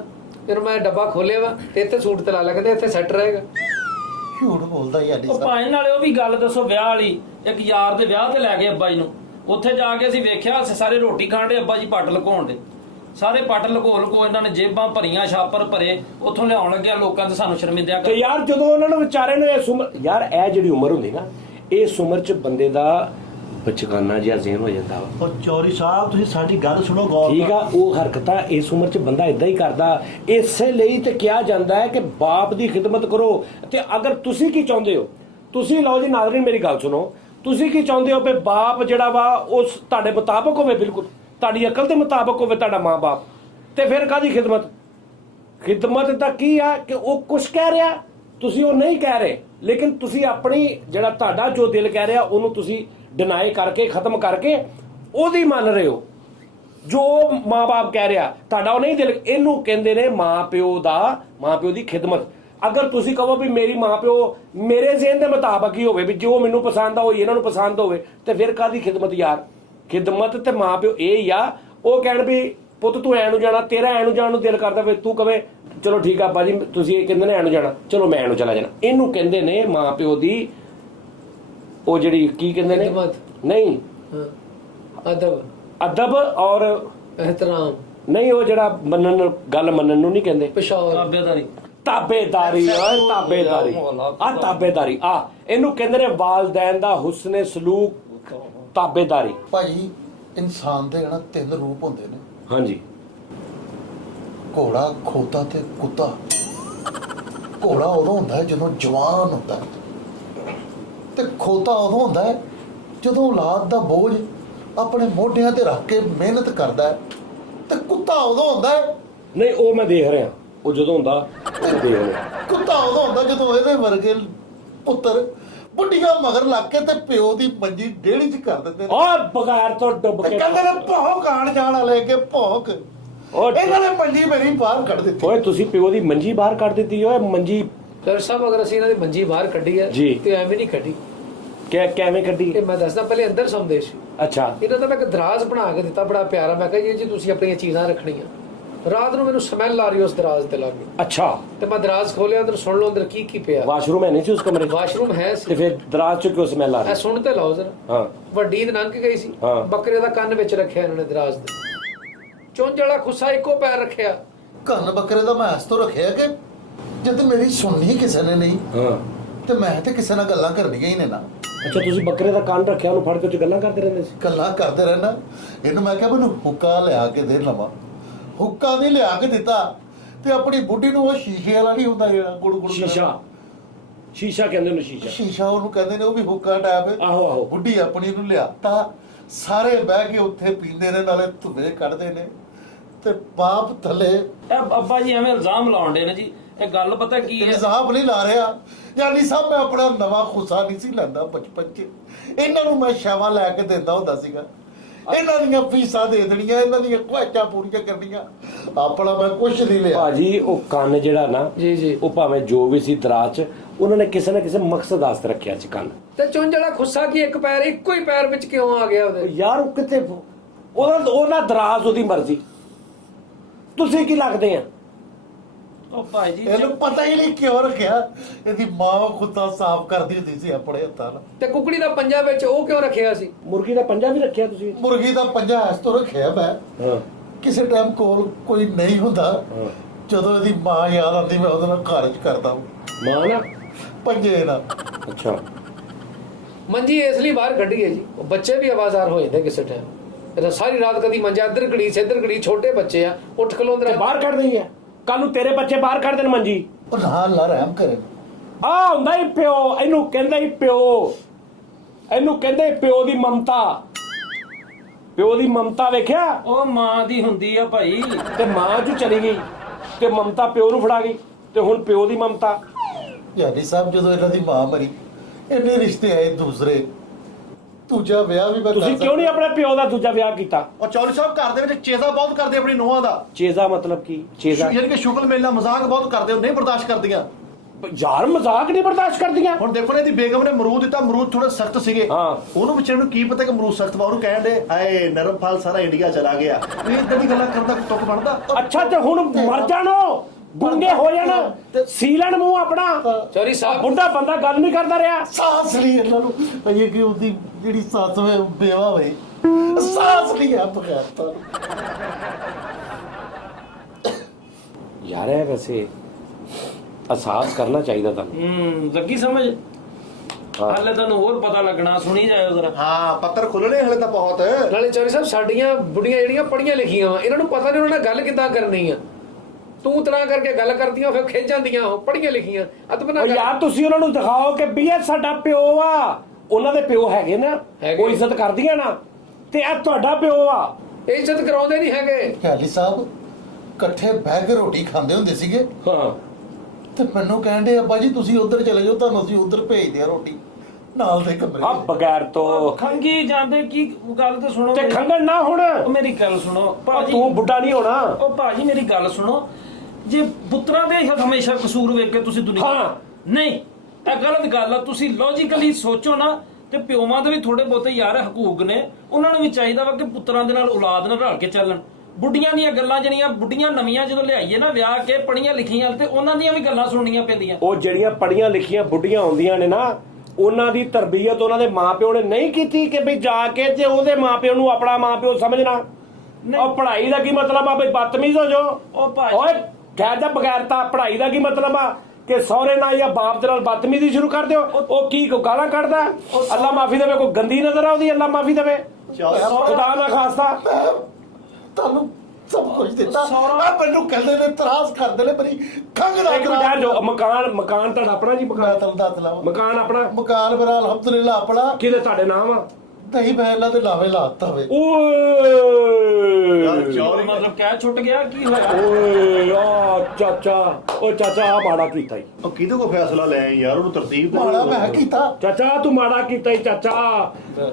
ਫਿਰ ਮੈਂ ਡੱਬਾ ਖੋਲਿਆ ਵਾ ਤੇ ਇੱਥੇ ਸੂਟ ਤੇ ਲਾ ਲਿਆ, ਕਹਿੰਦੇ ਇੱਥੇ ਸੈੱਟ ਰਹੇਗਾ। ਝੂਠ ਬੋਲਦਾ ਯਾਰ ਉਹ ਭਾਈ ਨਾਲੇ ਉਹ ਵੀ ਗੱਲ ਦੱਸੋ ਵਿਆਹ ਵਾਲੀ। ਇੱਕ ਯਾਰ ਦੇ ਵਿਆਹ ਤੇ ਲੈ ਗਏ ਅੱਬਾ ਜੀ ਨੂੰ। ਉੱਥੇ ਜਾ ਕੇ ਅਸੀਂ ਵੇਖਿਆ ਸਾਰੇ ਰੋਟੀ ਖਾਣ ਦੇ, ਅੱਬਾ ਜੀ ਪੱਟ ਲੁਕਾਉਣ ਦੇ। ਸਾਰੇ ਪੱਟ ਲੁਕੋ ਇਹਨਾਂ ਨੇ ਜੇਬਾਂ ਭਰੀਆਂ, ਛਾਪਰ ਭਰੇ, ਉੱਥੋਂ ਲਿਆਉਣ ਲੱਗਿਆ ਲੋਕਾਂ ਤੇ ਸਾਨੂੰ ਸ਼ਰਮਿੰਦਿਆ ਤੇ ਯਾਰ ਜਦੋਂ ਉਹਨਾਂ ਨੂੰ ਵਿਚਾਰੇ ਨੂੰ ਇਸ ਉਮਰ, ਯਾਰ ਇਹ ਜਿਹੜੀ ਉਮਰ ਹੁੰਦੀ ਨਾ, ਇਸ ਉਮਰ 'ਚ ਬੰਦੇ ਦਾ ਬਚਕਾਨਾ ਜਿਹਾ ਜ਼ਿਹਨ ਹੋ ਜਾਂਦਾ ਵਾ। ਉਹ ਚੌਧਰੀ ਸਾਹਿਬ ਤੁਸੀਂ ਸਾਡੀ ਗੱਲ ਸੁਣੋ ਗੌਰ ਨਾਲ। ਠੀਕ ਆ, ਉਹ ਹਰਕਤਾਂ ਇਸ ਉਮਰ 'ਚ ਬੰਦਾ ਇਦਾਂ ਹੀ ਕਰਦਾ। ਇਸੇ ਲਈ ਤੇ ਕਿਹਾ ਜਾਂਦਾ ਹੈ ਕਿ ਬਾਪ ਦੀ ਖਿਦਮਤ ਕਰੋ। ਤੇ ਅਗਰ ਤੁਸੀਂ ਕੀ ਚਾਹੁੰਦੇ ਹੋ, ਤੁਸੀਂ ਲਓ ਜੀ ਨਾਜ਼ਰੀਨ ਮੇਰੀ ਗੱਲ ਸੁਣੋ, ਤੁਸੀਂ ਕੀ ਚਾਹੁੰਦੇ ਹੋ ਕਿ ਬਾਪ ਜਿਹੜਾ ਵਾ ਉਸ ਤੁਹਾਡੇ ਮੁਤਾਬਕ ਹੋਵੇ, ਬਿਲਕੁਲ ਤੁਹਾਡੀ ਅਕਲ ਦੇ ਮੁਤਾਬਕ ਹੋਵੇ ਤੁਹਾਡਾ ਮਾਂ-ਬਾਪ। ਤੇ ਫਿਰ ਕਾਹਦੀ ਖਿਦਮਤ? ਖਿਦਮਤ ਤਾਂ ਕੀ ਆ ਕਿ ਉਹ ਕੁਛ ਕਹਿ ਰਿਹਾ, ਤੁਸੀਂ ਉਹ ਨਹੀਂ ਕਹਿ ਰਹੇ, ਲੇਕਿਨ ਤੁਸੀਂ ਆਪਣੀ ਜਿਹੜਾ ਤੁਹਾਡਾ ਜੋ ਦਿਲ ਕਹਿ ਰਿਹਾ ਉਹਨੂੰ ਤੁਸੀਂ ਡਿਨਾਈ ਕਰਕੇ, ਖਤਮ ਕਰਕੇ ਉਹਦੀ ਮੰਨ ਰਹੇ ਹੋ। ਜੋ ਮਾਂ-ਬਾਪ ਕਹਿ ਰਿਹਾ ਤੁਹਾਡਾ ਉਹ ਨਹੀਂ ਦਿਲ, ਇਹਨੂੰ ਕਹਿੰਦੇ ਨੇ ਮਾਂ-ਪਿਓ ਦੀ ਖਿਦਮਤ। ਅਗਰ ਤੁਸੀਂ ਕਹੋ ਵੀ ਮੇਰੀ ਮਾਂ-ਪਿਓ ਮੇਰੇ ਜ਼ਿਹਨ ਦੇ ਮੁਤਾਬਕ ਹੀ ਹੋਵੇ, ਵੀ ਜੋ ਮੈਨੂੰ ਪਸੰਦ ਆ ਉਹ ਇਹਨਾਂ ਨੂੰ ਪਸੰਦ ਹੋਵੇ, ਤੇ ਫਿਰ ਕਾਹਦੀ ਖਿਦਮਤ ਯਾਰ? ਖਿਦਮਤ ਤੇ ਮਾਂ-ਪਿਓ ਇਹ ਹੀ ਆ, ਉਹ ਕਹਿਣ ਵੀ ਪੁੱਤ ਤੂੰ ਐ ਨੂੰ ਜਾਣਾ, ਤੇਰਾ ਐ ਨੂੰ ਜਾਣ ਨੂੰ ਦਿਲ ਕਰਦਾ, ਫਿਰ ਤੂੰ ਕਵੇਂ ਚਲੋ ਠੀਕ ਆ ਬਾਜੀ ਤੁਸੀਂ ਇਹ ਕਹਿੰਦੇ ਨੇ ਐ ਨੂੰ ਜਾਣਾ, ਚਲੋ ਮੈਂ ਐ ਨੂੰ ਚਲਾ ਜਾਣਾ। ਇਹਨੂੰ ਕਹਿੰਦੇ ਨੇ ਮਾਂ-ਪਿਓ ਦੀ ਉਹ ਜਿਹੜੀ ਕੀ ਕਹਿੰਦੇ ਨੇ, ਨਹੀਂ ਅਦਬ ਔਰ ਇਹਤਰਾਮ ਨਹੀਂ, ਉਹ ਜਿਹੜਾ ਗੱਲ ਮੰਨਣ ਨੂੰ ਨਹੀਂ ਕਹਿੰਦੇ, ਪਿਸ਼ਾਵਰ, ਤਾਬੇਦਾਰੀ। ਓਏ ਤਾਬੇਦਾਰੀ ਆ, ਤਾਬੇਦਾਰੀ ਆ ਇਹਨੂੰ ਕਹਿੰਦੇ ਨੇ। ਵਾਲਦੈਨ ਦਾ ਹੁਸਨੇ ਸਲੂਕ, ਤਾਬੇਦਾਰੀ। ਭਾਜੀ ਇਨਸਾਨ ਦੇ ਨਾ 3 ਰੂਪ ਹੁੰਦੇ ਨੇ। ਹਾਂਜੀ, ਘੋੜਾ, ਖੋਤਾ ਤੇ ਕੁੱਤਾ। ਘੋੜਾ ਉਦੋਂ ਹੁੰਦਾ ਹੈ ਜਦੋਂ ਜਵਾਨ ਹੁੰਦਾ ਹੈ, ਤੇ ਖੋਤਾ ਉਦੋਂ ਹੁੰਦਾ ਹੈ ਜਦੋਂ ਔਲਾਦ ਦਾ ਬੋਝ ਆਪਣੇ ਮੋਢਿਆਂ ਤੇ ਰੱਖ ਕੇ ਮਿਹਨਤ ਕਰਦਾ ਹੈ, ਤੇ ਕੁੱਤਾ ਉਦੋਂ ਹੁੰਦਾ ਹੈ, ਨਹੀਂ ਉਹ ਮੈਂ ਦੇਖ ਰਿਹਾ, ਉਹ ਜਦੋਂ ਹੁੰਦਾ ਦੇਖ ਰਿਹਾ। ਕੁੱਤਾ ਉਦੋਂ ਹੁੰਦਾ ਜਦੋਂ ਇਹਦੇ ਵਰਗੇ ਪੁੱਤਰ ਬੁੱਢੀਆਂ ਮਗਰ ਲੱਗ ਕੇ ਤੇ ਪਿਓ ਦੀ ਮੰਜੀ ਡੇੜੀ 'ਚ ਕਰ ਦਿੰਦੇ ਨੇ। ਓਏ ਬਗੈਰ ਤੋਂ ਡੁੱਬ ਤੇ ਕੇ ਕਹਿੰਦੇ ਨੇ ਭੌਂਕ ਆਣ ਜਾਣ ਵਾਲੇ ਕਿ ਭੌਂਕ। ਇਹਨਾਂ ਨੇ ਮੰਜੀ ਮੇਰੀ ਬਾਹਰ ਕੱਢ ਦਿੱਤੀ। ਓਏ ਤੁਸੀਂ ਪਿਓ ਦੀ ਮੰਜੀ ਬਾਹਰ ਕੱਢ ਦਿੱਤੀ। ਓਏ ਮੰਜੀ ਸਰ ਸਾਹਿਬ ਅਗਰ ਅਸੀਂ ਇਹਨਾਂ ਦੀ ਮੰਜੀ ਬਾਹਰ ਕੱਢੀ ਹੈ ਤੇ ਐਵੇਂ ਨਹੀਂ ਕੱਢੀ। ਕਿਵੇਂ ਕੱਢੀ? ਇਹ ਮੈਂ ਦੱਸਦਾ, ਪਹਿਲੇ ਅੰਦਰ ਸੌਂਦੇ ਸੀ। ਅੱਛਾ, ਇਹਨਾਂ ਦਾ ਮੈਂ ਇੱਕ ਦਰਾਜ਼ ਬਣਾ ਕੇ ਦਿੱਤਾ ਬੜਾ ਪਿਆਰਾ। ਮੈਂ ਕਿਹਾ ਜੀ ਤੁਸੀਂ ਆਪਣੀਆਂ ਚੀਜ਼ਾਂ ਰੱਖਣੀਆਂ। ਰਾਤ ਨੂੰ ਮੈਨੂੰ ਸਮੈਲ ਆ ਰਹੀ ਉਸ ਦਰਾਜ਼ ਤੇ ਲੱਗ ਗਈ। ਅੱਛਾ, ਤੇ ਮੈਂ ਦਰਾਜ਼ ਖੋਲਿਆ, ਅੰਦਰ ਸੁਣ ਲਓ ਅੰਦਰ ਕੀ ਪਿਆ। ਵਾਸ਼ਰੂਮ ਹੈ ਨਹੀਂ ਸੀ ਉਸ ਕਮਰੇ 'ਚ? ਵਾਸ਼ਰੂਮ ਹੈ ਤੇ ਸੀ। ਫਿਰ ਦਰਾਜ਼ 'ਚ ਕਿਉਂ ਸਮੈਲ ਆ ਇਹ ਰਹੀ? ਸੁਣ ਤੇ ਲਓ ਜ਼ਰਾ। ਹਾਂ, ਵੱਡੀ ਤੇ ਲੰਘ ਗਈ ਸੀ। ਹਾਂ। ਬੱਕਰੇ ਦਾ ਕੰਨ ਵਿੱਚ ਰੱਖਿਆ ਇਹਨਾਂ ਨੇ ਦਰਾਜ਼ ਦੇ। ਚੁੰਝ ਵਾਲਾ ਖੁੱਸਾ ਇੱਕੋ ਪੈਰ ਰੱਖਿਆ। ਕੰਨ ਬੱਕਰੇ ਦਾ ਮੈਂ ਇਸ ਤੋਂ ਰੱਖਿਆ ਕਿ ਜਦ ਮੇਰੀ ਸੁਣਨੀ ਕਿਸੇ ਨੇ ਨਹੀਂ, ਹਾਂ, ਤੇ ਮੈਂ ਤੇ ਕਿਸੇ ਨਾਲ ਗੱਲਾਂ ਕਰਨੀਆਂ ਹੀ ਨੇ ਨਾ। ਅੱਛਾ, ਤੁਸੀਂ ਬੱਕਰੇ ਦਾ ਕੰਨ ਰੱਖਿਆ, ਉਹਨੂੰ ਫੜ ਕੇ ਗੱਲਾਂ ਕਰਦੇ ਰਹਿੰਦੇ ਸੀ? ਗੱਲਾਂ ਕਰਦੇ ਰਹਿਣਾ। ਇਹਨੂੰ ਮੈਂ ਕਿਹਾ ਮੈਨੂੰ ਹੁੱਕਾ ਲਿਆ ਕੇ ਦੇ ਲਵਾਂ। ਹੁੱਕਾ ਨਹੀਂ ਲਿਆ ਕੇ ਦਿੱਤਾ, ਤੇ ਆਪਣੀ ਬੁੱਢੀ ਨੂੰ ਉਹ ਸ਼ੀਸ਼ੇ ਵਾਲਾ ਨਹੀਂ ਹੁੰਦਾ ਜਿਹੜਾ ਗੁੜ ਗੁੜ ਸ਼ੀਸ਼ਾ ਕਹਿੰਦੇ ਉਹਨੂੰ। ਸ਼ੀਸ਼ਾ ਉਹਨੂੰ ਕਹਿੰਦੇ ਨੇ, ਉਹ ਵੀ ਹੁੱਕਾ ਟਾਈਪ। ਆਹੋ। ਬੁੱਢੀ ਆਪਣੀ ਨੂੰ ਲਿਆਤਾ, ਸਾਰੇ ਬਹਿ ਕੇ ਉੱਥੇ ਪੀਂਦੇ ਨੇ, ਨਾਲੇ ਧੁੱਪੇ ਕੱਢਦੇ ਨੇ, ਤੇ ਬਾਪ ਥੱਲੇ। ਇਹ ਅੱਬਾ ਜੀ ਐਵੇਂ ਇਲਜ਼ਾਮ ਲਾਉਂਦੇ ਨੇ ਜੀ। ਇਹ ਗੱਲ ਪਤਾ ਕੀ ਹੈ, ਇਲਜ਼ਾਮ ਨਹੀਂ ਲਾ ਰਿਹਾ ਯਾਨੀ ਸਾਹਿਬ, ਮੈਂ ਆਪਣਾ ਨਵਾਂ ਖੁੱਸਾ ਨਹੀਂ ਸੀ ਲੈਂਦਾ ਬਚਪਨ 'ਚ। ਇਹਨਾਂ ਨੂੰ ਮੈਂ ਸ਼ਾਵਾ ਲੈ ਕੇ ਦਿੰਦਾ ਹੁੰਦਾ ਸੀਗਾ, ਇਹਨਾਂ ਦੀਆਂ ਫੀਸਾਂ ਦੇ ਦੇਣੀਆਂ, ਇਹਨਾਂ ਦੀਆਂ ਖੁਆਇਸ਼ਾਂ ਪੂਰੀਆਂ ਕਰਨੀਆਂ, ਆਪਣਾ ਮੈਂ ਕੁਛ ਨਹੀਂ ਲਿਆ। ਭਾਜੀ ਉਹ ਕੰਨ ਜਿਹੜਾ ਨਾ, ਜੀ ਉਹ ਭਾਵੇਂ ਜੋ ਵੀ ਸੀ ਦਰਾਜ਼ 'ਚ, ਉਹਨਾਂ ਨੇ ਕਿਸੇ ਨਾ ਕਿਸੇ ਮਕਸਦ ਵਾਸਤੇ ਰੱਖਿਆ ਸੀ ਕੰਨ। ਤੇ ਚੁੰਝ ਵਾਲਾ ਖੁੱਸਾ ਕੀ ਇੱਕ ਪੈਰ ਇੱਕੋ ਹੀ ਪੈਰ ਵਿੱਚ ਕਿਉਂ ਆ ਗਿਆ ਉਹਦੇ? ਯਾਰ ਉਹ ਕਿਤੇ ਉਹਨਾਂ ਦਰਾਜ਼ ਉਹਦੀ ਮਰਜ਼ੀ। ਤੁਸੀਂ ਕੀ ਲੱਗਦੇ ਆ? ਉਹ ਭਾਈ ਜੀ ਇਹਨੂੰ ਪਤਾ ਹੀ ਨਹੀਂ ਕਿਉਂ ਰੱਖਿਆ। ਇਹਦੀ ਮਾਂ ਖੁੱਤਾ ਸਾਫ਼ ਕਰਦੀ ਹੁੰਦੀ ਸੀ ਆਪਣੇ ਹੱਥਾਂ ਨਾਲ। ਤੇ ਕੁਕੜੀ ਦਾ ਪੰਜਾ ਵਿੱਚ ਉਹ ਕਿਉਂ ਰੱਖਿਆ ਸੀ? ਮੁਰਗੀ ਦਾ ਪੰਜਾ ਵੀ ਰੱਖਿਆ ਤੁਸੀਂ? ਮੁਰਗੀ ਦਾ ਪੰਜਾ ਇਸ ਤੋਂ ਰੱਖਿਆ ਮੈਂ, ਹਾਂ ਕਿਸੇ ਟਾਈਮ ਕੋਲ ਕੋਈ ਨਹੀਂ ਹੁੰਦਾ, ਹਾਂ। ਜਦੋਂ ਇਹਦੀ ਮਾਂ ਯਾਦ ਆਉਂਦੀ ਮੈਂ ਉਹਦੇ ਨਾਲ ਖਾਰਜ ਕਰਦਾ ਮਾਂ ਨਾ? ਪੰਜੇ ਨਾਲ। ਅੱਛਾ। ਮੰਜੀ ਇਸ ਲਈ ਬਾਹਰ ਕੱਢੀ ਹੈ ਜੀ, ਉਹ ਬੱਚੇ ਵੀ ਆਵਾਜ਼ਾਰ ਹੋ ਜਾਂਦੇ ਕਿਸੇ ਟਾਈਮ। ਇਹਦਾ ਸਾਰੀ ਰਾਤ ਕਦੀ ਮੰਜਾ ਇੱਧਰ ਘੜੀ ਇੱਧਰ ਘੜੀ, ਛੋਟੇ ਬੱਚੇ ਆ ਉੱਠ ਖਲੋਂਦੇ ਤੇ ਬਾਹਰ ਕੱਢ ਦਈ ਹੈ ਕੱਲ ਨੂੰ ਤੇਰੇ ਬੱਚੇ ਬਾਹਰ ਕੱਢ ਦੇਣ ਮੰਜੀ। ਉਹ ਨਾ ਅੱਲਾ ਰਹਿਮ ਕਰੇ। ਆ ਹੁੰਦਾ ਹੀ ਪਿਓ, ਇਹਨੂੰ ਕਹਿੰਦਾ ਹੀ ਪਿਓ, ਇਹਨੂੰ ਕਹਿੰਦੇ ਪਿਓ ਦੀ ਮਮਤਾ। ਪਿਓ ਦੀ ਮਮਤਾ ਵੇਖਿਆ? ਉਹ ਮਾਂ ਦੀ ਹੁੰਦੀ ਆ ਭਾਈ। ਤੇ ਮਾਂ ਜੂ ਚਲੀ ਗਈ ਤੇ ਮਮਤਾ ਪਿਓ ਨੂੰ ਫੜਾ ਗਈ, ਤੇ ਹੁਣ ਪਿਓ ਦੀ ਮਮਤਾ। ਯਾਨੀ ਸਾਹਿਬ ਜਦੋਂ ਇਹਨਾਂ ਦੀ ਮਾਂ ਮਰੀ, ਇੰਨੇ ਰਿਸ਼ਤੇ ਆਏ ਦੂਸਰੇ, ਦੂਜਾ ਵਿਆਹ ਵੀ ਮੈਂ ਤੁਸੀਂ ਕਿਉਂ ਨਹੀਂ ਆਪਣੇ ਪਿਓ ਦਾ ਦੂਜਾ ਵਿਆਹ ਕੀਤਾ? ਉਹ ਚੌਧਰੀ ਸਾਹਿਬ ਘਰ ਦੇ ਵਿੱਚ ਚੇਜ਼ਾ ਬਹੁਤ ਕਰਦੇ ਆਪਣੀ ਨੂੰਹਾਂ ਦਾ। ਚੇਜ਼ਾ ਮਤਲਬ ਕੀ? ਚੇਜ਼ਾ ਯਾਨੀ ਕਿ ਸ਼ੁਕਲ ਮੇਲਾ ਮਜ਼ਾਕ ਬਹੁਤ ਕਰਦੇ, ਉਹ ਨਹੀਂ ਬਰਦਾਸ਼ਤ ਕਰਦੀਆਂ। ਯਾਰ ਮਜ਼ਾਕ ਨਹੀਂ ਬਰਦਾਸ਼ਤ ਕਰਦੀਆਂ। ਹੁਣ ਦੇਖੋ ਨਾ ਇਹਦੀ ਬੇਗਮ ਨੇ ਅਮਰੂਦ ਦਿੱਤਾ, ਅਮਰੂਦ ਥੋੜੇ ਸਖਤ ਸੀਗੇ। ਹਾਂ। ਉਹਨੂੰ ਵਿਚਾਰੇ ਨੂੰ ਕੀ ਪਤਾ ਕਿ ਅਮਰੂਦ ਸਖਤ ਵਾ, ਉਹਨੂੰ ਕਹਿਣ ਦੇ ਹਾਏ ਨਰਮ ਫਲ ਸਾਰਾ ਇੰਡੀਆ ਚਲਾ ਗਿਆ। ਇਹ ਇਦਾਂ ਦੀ ਗੱਲਾਂ ਕਰਦਾ ਕਿ ਤੁੱਕ ਬਣਦਾ। ਅੱਛਾ ਤੇ ਹੁਣ ਮਰ ਜਾਣੋ, ਗੁੰਗੇ ਹੋ ਜਾਣ, ਸੀਲਣ ਮੂੰਹ ਆਪਣਾ। ਚੌਧਰੀ ਸਾਹਿਬ ਬੁੱਢਾ ਬੰਦਾ ਗੱਲ ਨਹੀਂ ਕਰਦਾ ਰਿਹਾ। ਸਾਸ ਲਈ ਇਹਨਾਂ ਨੂੰ ਅਜੇ ਕਿ ਉਹਦੀ ਜਿਹੜੀ ਸੱਸ ਵੇ ਬੇਵਾ ਹੋਈ, ਸਾਸ ਲਈ ਆ ਬਗੈਰ ਤਾਂ। ਯਾਰ ਇਹ ਵੈਸੇ ਅਹਿਸਾਸ ਕਰਨਾ ਚਾਹੀਦਾ ਤੁਹਾਨੂੰ। ਲੱਗੀ ਸਮਝ? ਹਾਲੇ ਤੁਹਾਨੂੰ ਹੋਰ ਪਤਾ ਲੱਗਣਾ, ਸੁਣੀ ਜਾਇਓ ਜ਼ਰਾ। ਹਾਂ ਪੱਤਰ ਖੁੱਲਣੇ ਹਲੇ ਤਾਂ ਬਹੁਤ। ਨਾਲੇ ਚੌਧਰੀ ਸਾਹਿਬ ਸਾਡੀਆਂ ਬੁੱਢੀਆਂ ਜਿਹੜੀਆਂ ਪੜ੍ਹੀਆਂ ਲਿਖੀਆਂ ਵਾ, ਇਹਨਾਂ ਨੂੰ ਪਤਾ ਨਹੀਂ ਉਹਨਾਂ ਨਾਲ ਗੱਲ ਕਿੱਦਾਂ ਕਰਨੀ ਆ। ਤੂੰ ਤਰਾ ਕਰਕੇ ਗੱਲ ਕਰਦੀਆਂ ਫਿਰ ਖਿੱਚ ਜਾਂਦੀਆਂ, ਉਹ ਪੜ੍ਹੀਆਂ ਲਿਖੀਆਂ ਅਤਬਨਾ। ਉਹ ਯਾਰ ਤੁਸੀਂ ਉਹਨਾਂ ਨੂੰ ਦਿਖਾਓ ਕਿ ਵੀ ਇਹ ਸਾਡਾ ਪਿਓ ਆ। ਉਹਨਾਂ ਦੇ ਪਿਓ ਹੈਗੇ ਨਾ, ਹੈਗੇ। ਉਹ ਇੱਜ਼ਤ ਕਰਦੀਆਂ ਨਾ, ਤੇ ਇਹ ਤੁਹਾਡਾ ਪਿਓ ਆ। ਇਹ ਇੱਜ਼ਤ ਕਰਾਉਂਦੇ ਨਹੀਂ ਹੈਗੇ। ਖਿਆਲੀ ਸਾਹਿਬ ਇਕੱਠੇ ਬਹਿ ਕੇ ਰੋਟੀ ਖਾਂਦੇ ਹੁੰਦੇ ਸੀਗੇ, ਹਾਂ ਤੇ ਮੈਨੂੰ ਕਹਿੰਦੇ ਅੱਬਾ ਜੀ ਤੁਸੀਂ ਉਧਰ ਚਲੇ ਜਾਓ, ਤੁਹਾਨੂੰ ਅਸੀਂ ਉਧਰ ਭੇਜਦੇ ਆ ਰੋਟੀ ਨਾਲ ਦੇ ਕਮਰੇ ਆ ਚ। ਬਗੈਰ ਤੋਂ ਖੰਗੀ ਜਾਂਦੇ ਕੀ ਗੱਲ ਤੇ ਸੁਣੋ ਤੇ ਮੇਰੀ। ਖੰਗਣ ਨਾ ਹੁਣ। ਉਹ ਮੇਰੀ ਗੱਲ ਸੁਣੋ ਉਹ ਭਾਜੀ। ਤੂੰ ਬੁੱਢਾ ਨਹੀਂ ਹੋਣਾ। ਉਹ ਭਾਜੀ ਮੇਰੀ ਗੱਲ ਸੁਣੋ, ਜੇ ਪੁੱਤਰਾਂ ਦੇ ਹਮੇਸ਼ਾ ਕਸੂਰ ਵੇਖ ਕੇ ਤੁਸੀਂ ਦੁਨੀਆ ਹਾਂ। ਨਹੀਂ, ਇਹ ਗਲਤ ਗੱਲ ਆ। ਤੁਸੀਂ ਲੌਜੀਕਲੀ ਸੋਚੋ ਨਾ, ਤੇ ਪਿਓਮਾਂ ਦੇ ਵੀ ਥੋੜੇ ਬਹੁਤੇ ਯਾਰ ਹਕੂਕ ਨੇ। ਉਹਨਾਂ ਨੂੰ ਵੀ ਚਾਹੀਦਾ ਵਾ ਕਿ ਪੁੱਤਰਾਂ ਦੇ ਨਾਲ ਔਲਾਦ ਨਾਲ ਰਲ ਕੇ ਚੱਲਣ। ਬੁੱਢੀਆਂ ਦੀਆਂ ਗੱਲਾਂ ਜਿਹੜੀਆਂ ਬੁੱਢੀਆਂ ਨਵੀਆਂ ਜਦੋਂ ਲਿਆਈਏ ਨਾ ਵਿਆਹ ਕੇ ਪੜੀਆਂ ਲਿਖੀਆਂ, ਤੇ ਉਹਨਾਂ ਦੀਆਂ ਵੀ ਗੱਲਾਂ ਸੁਣਨੀਆਂ ਪੈਂਦੀਆਂ। ਉਹ ਜਿਹੜੀਆਂ ਪੜੀਆਂ ਲਿਖੀਆਂ ਬੁੱਢੀਆਂ ਹੁੰਦੀਆਂ ਨੇ ਨਾ, ਉਹਨਾਂ ਦੀ ਤਰਬੀਅਤ ਉਹਨਾਂ ਦੇ ਮਾਪਿਓ ਨੇ ਨਹੀਂ ਕੀਤੀ ਕਿ ਵੀ ਜਾ ਕੇ ਤੇ ਉਹਦੇ ਮਾਪਿਓ ਨੂੰ ਆਪਣਾ ਮਾਪਿਓ ਸਮਝਣਾ। ਉਹ ਪੜ੍ਹਾਈ ਦਾ ਕੀ ਮਤਲਬ ਆ ਬਈ ਬਦਤਮੀਜ਼ ਹੋ ਜਾਓ? ਉਹ ਭਾਈ ਓਏ ਖੈਰ ਦਾ ਬਗੈਰਤਾ। ਪੜ੍ਹਾਈ ਦਾ ਕੀ ਮਤਲਬ ਆ ਕਿ ਸਹੁਰੇ ਨਾਲ ਜਾਂ ਬਾਪ ਦੇ ਨਾਲ ਬਦਤਮੀਜ਼ੀ ਸ਼ੁਰੂ ਕਰ ਦਿਓ? ਉਹ ਕੀ ਕੋ ਗਾਲਾਂ ਕੱਢਦਾ? ਅੱਲਾ ਮਾਫੀ ਦੇਵੇ, ਕੋਈ ਗੰਦੀ ਨਜ਼ਰ ਆਉਂਦੀ? ਅੱਲਾ ਮਾਫੀ ਦੇਵੇ, ਖੁਦਾ ਨਾ ਖਾਸਤਾ। ਤੁਹਾਨੂੰ ਸਭ ਕੁਝ ਦਿੱਤਾ ਆ, ਮੈਨੂੰ ਕਹਿੰਦੇ ਨੇ ਤਰਾਸ ਕਰਦੇ ਨੇ ਮੇਰੀ ਖੰਗ ਦਾ। ਇੱਕ ਮਿੰਟ ਜੋ ਮਕਾਨ ਤੁਹਾਡਾ ਆਪਣਾ ਜੀ? ਮੈਂ ਮਕਾਨ ਤੁਹਾਨੂੰ ਦੱਸ ਲਵਾਂ, ਮਕਾਨ ਆਪਣਾ? ਮਕਾਨ ਮੇਰਾ ਅਲਹਮਦੁਲਿਲਾ ਆਪਣਾ। ਕਿਹਦੇ ਤੁਹਾਡੇ ਨਾਮ ਆ? ਨਹੀਂ ਮੈਂ ਇਹਨਾਂ ਦੇ ਲਾਵੇ ਲਾਤਾ ਹੋਵੇ। ਓਏ ਚੌਧਰੀ ਮਤਲਬ ਕਹਿ ਛੁੱਟ ਗਿਆ ਕੀ ਹੋਇਆ? ਓਏ ਆ ਚਾਚਾ, ਓ ਚਾਚਾ ਆ ਮਾੜਾ ਕੀਤਾ ਈ। ਉਹ ਕਿਹਦੇ ਕੋ ਫੈਸਲਾ ਲੈ ਆਏ ਯਾਰ, ਉਹਨੂੰ ਤਰਤੀਬ ਦੇ। ਮਾੜਾ ਮੈਂ ਕੀਤਾ। ਚਾਚਾ ਤੂੰ ਮਾੜਾ ਕੀਤਾ ਈ ਚਾਚਾ।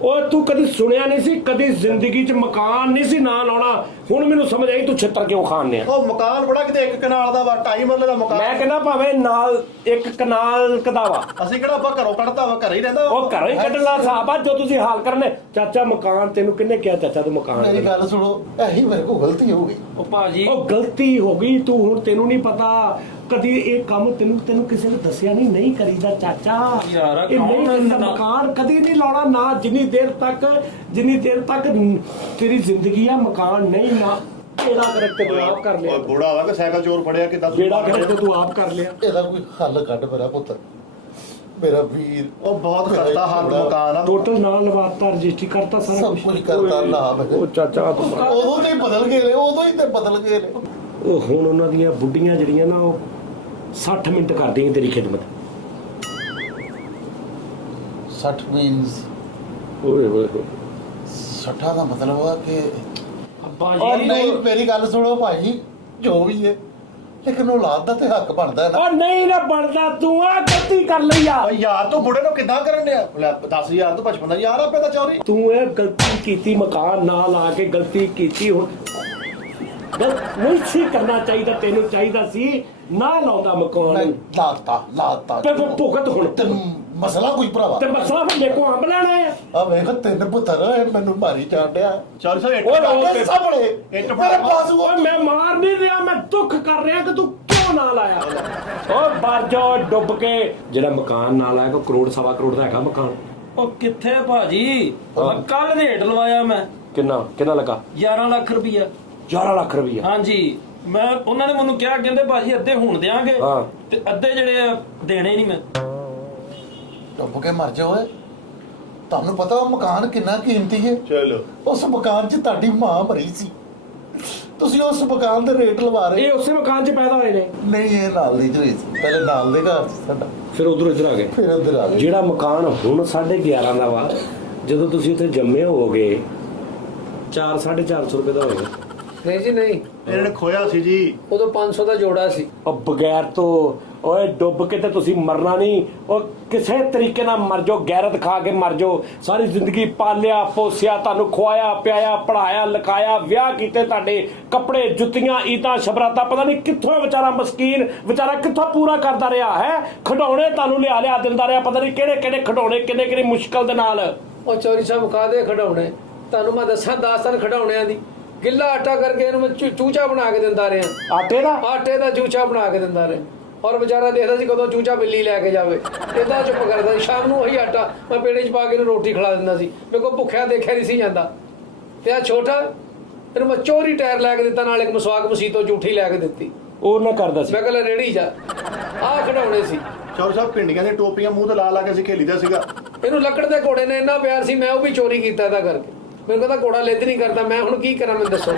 ਓਏ ਤੂੰ ਕਦੀ ਸੁਣਿਆ ਨਹੀਂ ਸੀ, ਕਦੀ ਜ਼ਿੰਦਗੀ 'ਚ ਮਕਾਨ ਨਹੀਂ ਸੀ ਨਾ ਲਾਉਣਾ। ਹੁਣ ਮੈਨੂੰ ਸਮਝ ਆਈ ਤੂੰ ਛਿੱਤਰ ਕਿਉਂ ਖਾਣੇ ਆ। ਉਹ ਮਕਾਨ ਬੜਾ ਕਿਤੇ 1 ਕਨਾਲ ਦਾ ਵਾ, 2.5 ਮਰਲੇ ਦਾ ਮੈਂ ਮਕਾਨ। ਕਹਿੰਦਾ ਭਾਵੇਂ ਨਾਲ 1 ਕਨਾਲ ਕਦਾਵਾ, ਅਸੀਂ ਕਿਹੜਾ ਆਪਾਂ ਘਰੋਂ ਕੱਢਦਾ ਵਾ, ਘਰੇ ਹੀ ਰਹਿੰਦਾ ਵਾ। ਉਹ ਘਰੋਂ ਹੀ ਕੱਢਣਾ ਹਿਸਾਬ ਆ ਜੋ ਤੁਸੀਂ ਹਾਲ ਕਰਨੇ। ਚਾਚਾ ਮਕਾਨ ਤੈਨੂੰ ਕਿਹਨੇ ਕਿਹਾ? ਚਾਚਾ ਤੂੰ ਮਕਾਨ ਮੇਰੀ ਗੱਲ ਸੁਣੋ, ਇਹੀ ਮੇਰੇ ਕੋਲ ਗਲਤੀ ਹੋ ਗਈ। ਉਹ ਭਾਜੀ ਉਹ ਗਲਤੀ ਹੋ ਗਈ। ਤੂੰ ਹੁਣ ਤੈਨੂੰ ਨਹੀਂ ਪਤਾ, ਕਦੀ ਇਹ ਕੰਮ ਤੈਨੂੰ ਕਿਸੇ ਨੇ ਦੱਸਿਆ ਨਹੀਂ ਕਰੀਦਾ ਚਾਚਾ। ਯਾਰ, ਇਹ ਨਹੀਂ ਕੌਣ ਕਰੀਦਾ, ਨਾ- ਮਕਾਨ ਕਦੀ ਨਹੀਂ ਲਾਉਣਾ ਨਾ, ਜਿੰਨੀ ਦੇਰ ਤੱਕ ਤੇਰੀ ਜ਼ਿੰਦਗੀ ਆ। ਮਕਾਨ ਨਹੀਂ ਨਾ, ਇਹਦਾ ਕਰੈਕਟਰ ਤੂੰ ਆਪ ਕਰ ਲਿਆ, ਉਹ ਬੁੜਾ ਵਾ ਕਿ ਸਾਈਕਲ ਚੋਰ ਫੜਿਆ ਕਿਦਾਂ? ਜਿਹੜਾ ਕਰੈਕਟਰ ਤੂੰ ਆਪ ਕਰ ਲਿਆ। ਇਹਦਾ ਕੋਈ ਹੱਲ ਕੱਢ ਮੇਰਾ ਪੁੱਤ, ਮੇਰਾ ਵੀਰ। ਉਹ ਬਹੁਤ ਖਸਤਾ ਹਾਲ ਮਕਾਨ ਆ। ਟੋਟਲ ਨਾਲ ਲਵਾਤਾ, ਰਜਿਸਟਰੀ ਕਰਤਾ, ਸਾਰਾ ਸਭ ਕੁਝ ਕਰਤਾ ਨਾ ਉਹ ਚਾਚਾ ਤੂੰ ਉਦੋਂ ਤੇ ਬਦਲ ਗਏ ਨੇ, ਉਦੋਂ ਹੀ ਤੇ ਬਦਲ ਗਏ ਨੇ। ਉਹ ਹੁਣ ਉਹਨਾਂ ਦੀਆਂ ਬੁੱਢੀਆਂ ਜਿਹੜੀਆਂ ਨਾ, ਉਹ 60 ਮਿੰਟ ਕਰਦੀਆਂ ਤੇਰੀ ਖਿਦਮਤ। 60 ਮੀਨਸ ਓਏ ਹੋਏ ਹੋਏ। 60 ਦਾ ਮਤਲਬ ਆ ਕਿ ਭਾਜੀ ਔਰ ਨਹੀਂ, ਮੇਰੀ ਗੱਲ ਸੁਣੋ ਭਾਜੀ, ਜੋ ਵੀ ਹੈ ਲੇਕਿਨ ਔਲਾਦ ਦਾ ਤੇ ਹੱਕ ਬਣਦਾ ਹੈ ਨਾ। ਉਹ ਨਹੀਂ ਨਾ ਬਣਦਾ, ਤੂੰ ਆ ਗਲਤੀ ਕਰ ਲਈ ਆ। ਓ ਯਾਰ ਤੂੰ ਬੁੜੇ ਨੂੰ ਕਿੱਦਾਂ ਕਰਨ ਡਿਆ? ਲੈ 10,000 ਤੋਂ 55 ਦਾ ਯਾਰ ਆਪੇ ਤਾਂ ਚੌਰੀ। ਤੂੰ ਇਹ ਗਲਤੀ ਕੀਤੀ, ਮਕਾਨ ਨਾ ਲਾ ਕੇ ਗਲਤੀ ਕੀਤੀ। ਹੁਣ ਗਲਤ ਨਹੀਂ ਸੀ ਕਰਨਾ ਚਾਹੀਦਾ, ਤੈਨੂੰ ਚਾਹੀਦਾ ਸੀ ਨਾ ਲਾਉਂਦਾ ਮੈਂ ਮਕਾਨ। ਲਾਤਾ ਤੇ ਫਿਰ ਭੁਗਤ ਹੁਣ। ਤੇ ਮਸਲਾ ਕੋਈ ਭਰਾਵਾ। ਤੇ ਮਸਲਾ ਫਿਰ ਮੇਰੇ ਕੋਲ ਅੰਬ ਲੈਣਾ ਹੈ। ਆ ਵੇਖ 3 ਪੁੱਤਰ ਇਹ ਮੈਨੂੰ ਮਾਰੀ ਚਾਟਿਆ ਚੌਰੀ ਸਾਹਿਬ ਓਏ ਇੱਟ ਓਏ ਮੇਰੇ ਸਾਹਮਣੇ ਇੱਟ ਮੇਰੇ ਪਾਸ ਓਏ ਮੈਂ ਮਾਰ ਨਹੀਂ ਰਿਹਾ, ਮੈਂ ਦੁੱਖ ਕਰ ਰਿਹਾ ਕਿ ਤੂੰ ਕਿਉਂ ਕਿਉਂ ਨਾ ਲਾਇਆ? ਉਹ ਮਰ ਜਾਓ ਡੁੱਬ ਕੇ। ਜਿਹੜਾ ਮਕਾਨ ਨਾ ਲਾਇਆ ਕੋ ਕਰੋੜ ਸਵਾ ਕਰੋੜ ਦਾ ਹੈਗਾ ਮਕਾਨ। ਉਹ ਕਿੱਥੇ ਭਾਜੀ, ਕੱਲ ਰੇਟ ਲਵਾਇਆ ਮੈਂ। ਕਿੰਨਾ ਲੱਗਾ? 11 ਲੱਖ ਰੁਪਈਆ। 11 ਲੱਖ ਰੁਪਈਆ? ਹਾਂਜੀ, ਮੈਂ ਉਹਨਾਂ ਨੇ ਮੈਨੂੰ ਕਿਹਾ, ਕਹਿੰਦੇ ਭਾਜੀ ਅੱਧੇ ਹੁਣ ਦਿਆਂਗੇ ਤੇ ਅੱਧੇ ਜਿਹੜੇ ਆ ਦੇਣੇ ਨਹੀਂ। ਮੈਂ ਡੁੱਬ ਕੇ ਮਰ ਜਾਓ ਓਏ। ਤੁਹਾਨੂੰ ਪਤਾ ਉਹ ਮਕਾਨ ਕਿੰਨਾ ਕੀਮਤੀ ਹੈ? ਚਲੋ ਉਸ ਮਕਾਨ 'ਚ ਤੁਹਾਡੀ ਮਾਂ ਮਰੀ ਸੀ, ਤੁਸੀਂ ਉਸ ਮਕਾਨ ਦੇ ਰੇਟ ਲਵਾ ਰਹੇ। ਇਹ ਉਸੇ ਮਕਾਨ 'ਚ ਪੈਦਾ ਹੋਏ ਨੇ? ਨਹੀਂ, ਇਹ ਨਾਲ ਦੀ ਹੋਈ ਸੀ, ਪਹਿਲੇ ਨਾਲ ਦੇ ਘਰ ਸੀ ਸਾਡਾ, ਫਿਰ ਉਧਰੋਂ ਇੱਧਰ ਆ ਗਏ। ਫਿਰ ਉੱਧਰ ਆ ਗਏ। ਜਿਹੜਾ ਮਕਾਨ ਹੁਣ 11.5 ਦਾ ਵਾ, ਜਦੋਂ ਤੁਸੀਂ ਉੱਥੇ ਜੰਮੇ ਹੋਵੋਗੇ 4-450 ਰੁਪਏ ਦਾ ਹੋਏਗਾ। ਨਹੀਂ ਜੀ ਨਹੀਂ, ਇਹਨਾਂ ਨੇ ਖੋਇਆ ਸੀ ਜੀ। ਉਦੋਂ 500 ਦਾ ਜੋੜਾ ਸੀ। ਉਹ ਬਗੈਰ ਤੋਂ ਓਏ ਡੁੱਬ ਕੇ ਤੇ ਤੁਸੀਂ ਮਰਨਾ ਨਹੀਂ। ਉਹ ਕਿਸੇ ਤਰੀਕੇ ਨਾਲ ਮਰ ਜਾਓ, ਗੈਰਤ ਖਾ ਕੇ ਮਰ ਜਾਓ। ਸਾਰੀ ਜ਼ਿੰਦਗੀ ਪਾਲਿਆ ਪੋਸਿਆ, ਤੁਹਾਨੂੰ ਖਵਾਇਆ ਪਿਆਇਆ, ਪੜਾਇਆ ਲਿਖਾਇਆ, ਵਿਆਹ ਕੀਤੇ, ਤੁਹਾਡੇ ਕੱਪੜੇ ਜੁੱਤੀਆਂ ਈਟਾਂ ਸ਼ਬਰਾਤਾ, ਪਤਾ ਨਹੀਂ ਕਿੱਥੋਂ ਵਿਚਾਰਾ ਮਸਕੀਨ ਵਿਚਾਰਾ ਕਿੱਥੋਂ ਪੂਰਾ ਕਰਦਾ ਰਿਹਾ ਹੈ। ਖਿਡੌਣੇ ਤੁਹਾਨੂੰ ਲਿਆ ਦਿੰਦਾ ਰਿਹਾ, ਪਤਾ ਨਹੀਂ ਕਿਹੜੇ ਖਿਡੌਣੇ, ਕਿੰਨੇ ਮੁਸ਼ਕਲ ਦੇ ਨਾਲ। ਉਹ ਚੋਰੀ ਸਾਹਿਬ ਕਾਹਦੇ ਖਿਡੌਣੇ, ਤੁਹਾਨੂੰ ਮੈਂ ਦੱਸਾਂ ਦਾਸਤਾਨ ਖਿਡੌਣਿਆਂ ਦੀ। ਗਿੱਲਾ ਆਟਾ ਕਰਕੇ ਇਹਨੂੰ ਮੈਂ ਚੂਚਾ ਬਣਾ ਕੇ ਦਿੰਦਾ ਰਿਹਾ। ਆਟੇ ਦਾ ਚੂਚਾ ਬਣਾ ਕੇ ਦਿੰਦਾ ਰਿਹਾ। ਔਰ ਵਿਚਾਰਾ ਦੇਖਦਾ ਸੀ ਕਦੋਂ ਚੂਚਾ ਬਿੱਲੀ ਲੈ ਕੇ ਜਾਵੇ, ਏਦਾਂ ਚੁੱਪ ਕਰਦਾ ਸੀ। ਸ਼ਾਮ ਨੂੰ ਉਹੀ ਆਟਾ ਮੈਂ ਪੇੜੇ 'ਚ ਪਾ ਕੇ ਇਹਨੂੰ ਰੋਟੀ ਖਿਲਾ ਦਿੰਦਾ ਸੀ। ਮੇਰੇ ਕੋਲ ਭੁੱਖਿਆ ਦੇਖਿਆ ਨਹੀਂ ਸੀ ਜਾਂਦਾ। ਤੇ ਆ ਛੋਟਾ ਇਹਨੂੰ ਮੈਂ ਚੋਰੀ ਟਾਇਰ ਲੈ ਕੇ ਦਿੱਤਾ, ਨਾਲ ਇੱਕ ਮਸਵਾਕ ਮਸੀਤੋਂ ਜੂਠੀ ਲੈ ਕੇ ਦਿੱਤੀ। ਉਹ ਨਾ ਕਰਦਾ ਸੀ। ਮੈਂ ਕਹਿੰਦਾ ਰੇੜੀ ਜਾ, ਆਹ ਖਿਡੌਣੇ ਸੀ। ਚੌਰ ਸਾਹਿਬ ਭਿੰਡੀਆਂ ਦੀਆਂ ਟੋਪੀਆਂ ਮੂੰਹ ਤੇ ਲਾ ਕੇ ਅਸੀਂ ਖੇਲੀਦਾ ਸੀਗਾ। ਇਹਨੂੰ ਲੱਕੜ ਦੇ ਘੋੜੇ ਨੇ ਇੰਨਾ ਪਿਆਰ ਸੀ, ਮੈਂ ਉਹ ਵੀ ਚੋਰੀ ਕੀਤਾ ਇਹਦਾ ਕਰਕੇ। ਮੈਨੂੰ ਕਹਿੰਦਾ ਘੋੜਾ ਲਿੱਦ ਨਹੀਂ ਕਰਦਾ। ਮੈਂ ਹੁਣ ਕੀ ਕਰਾਂ, ਮੈਨੂੰ ਦੱਸੋ।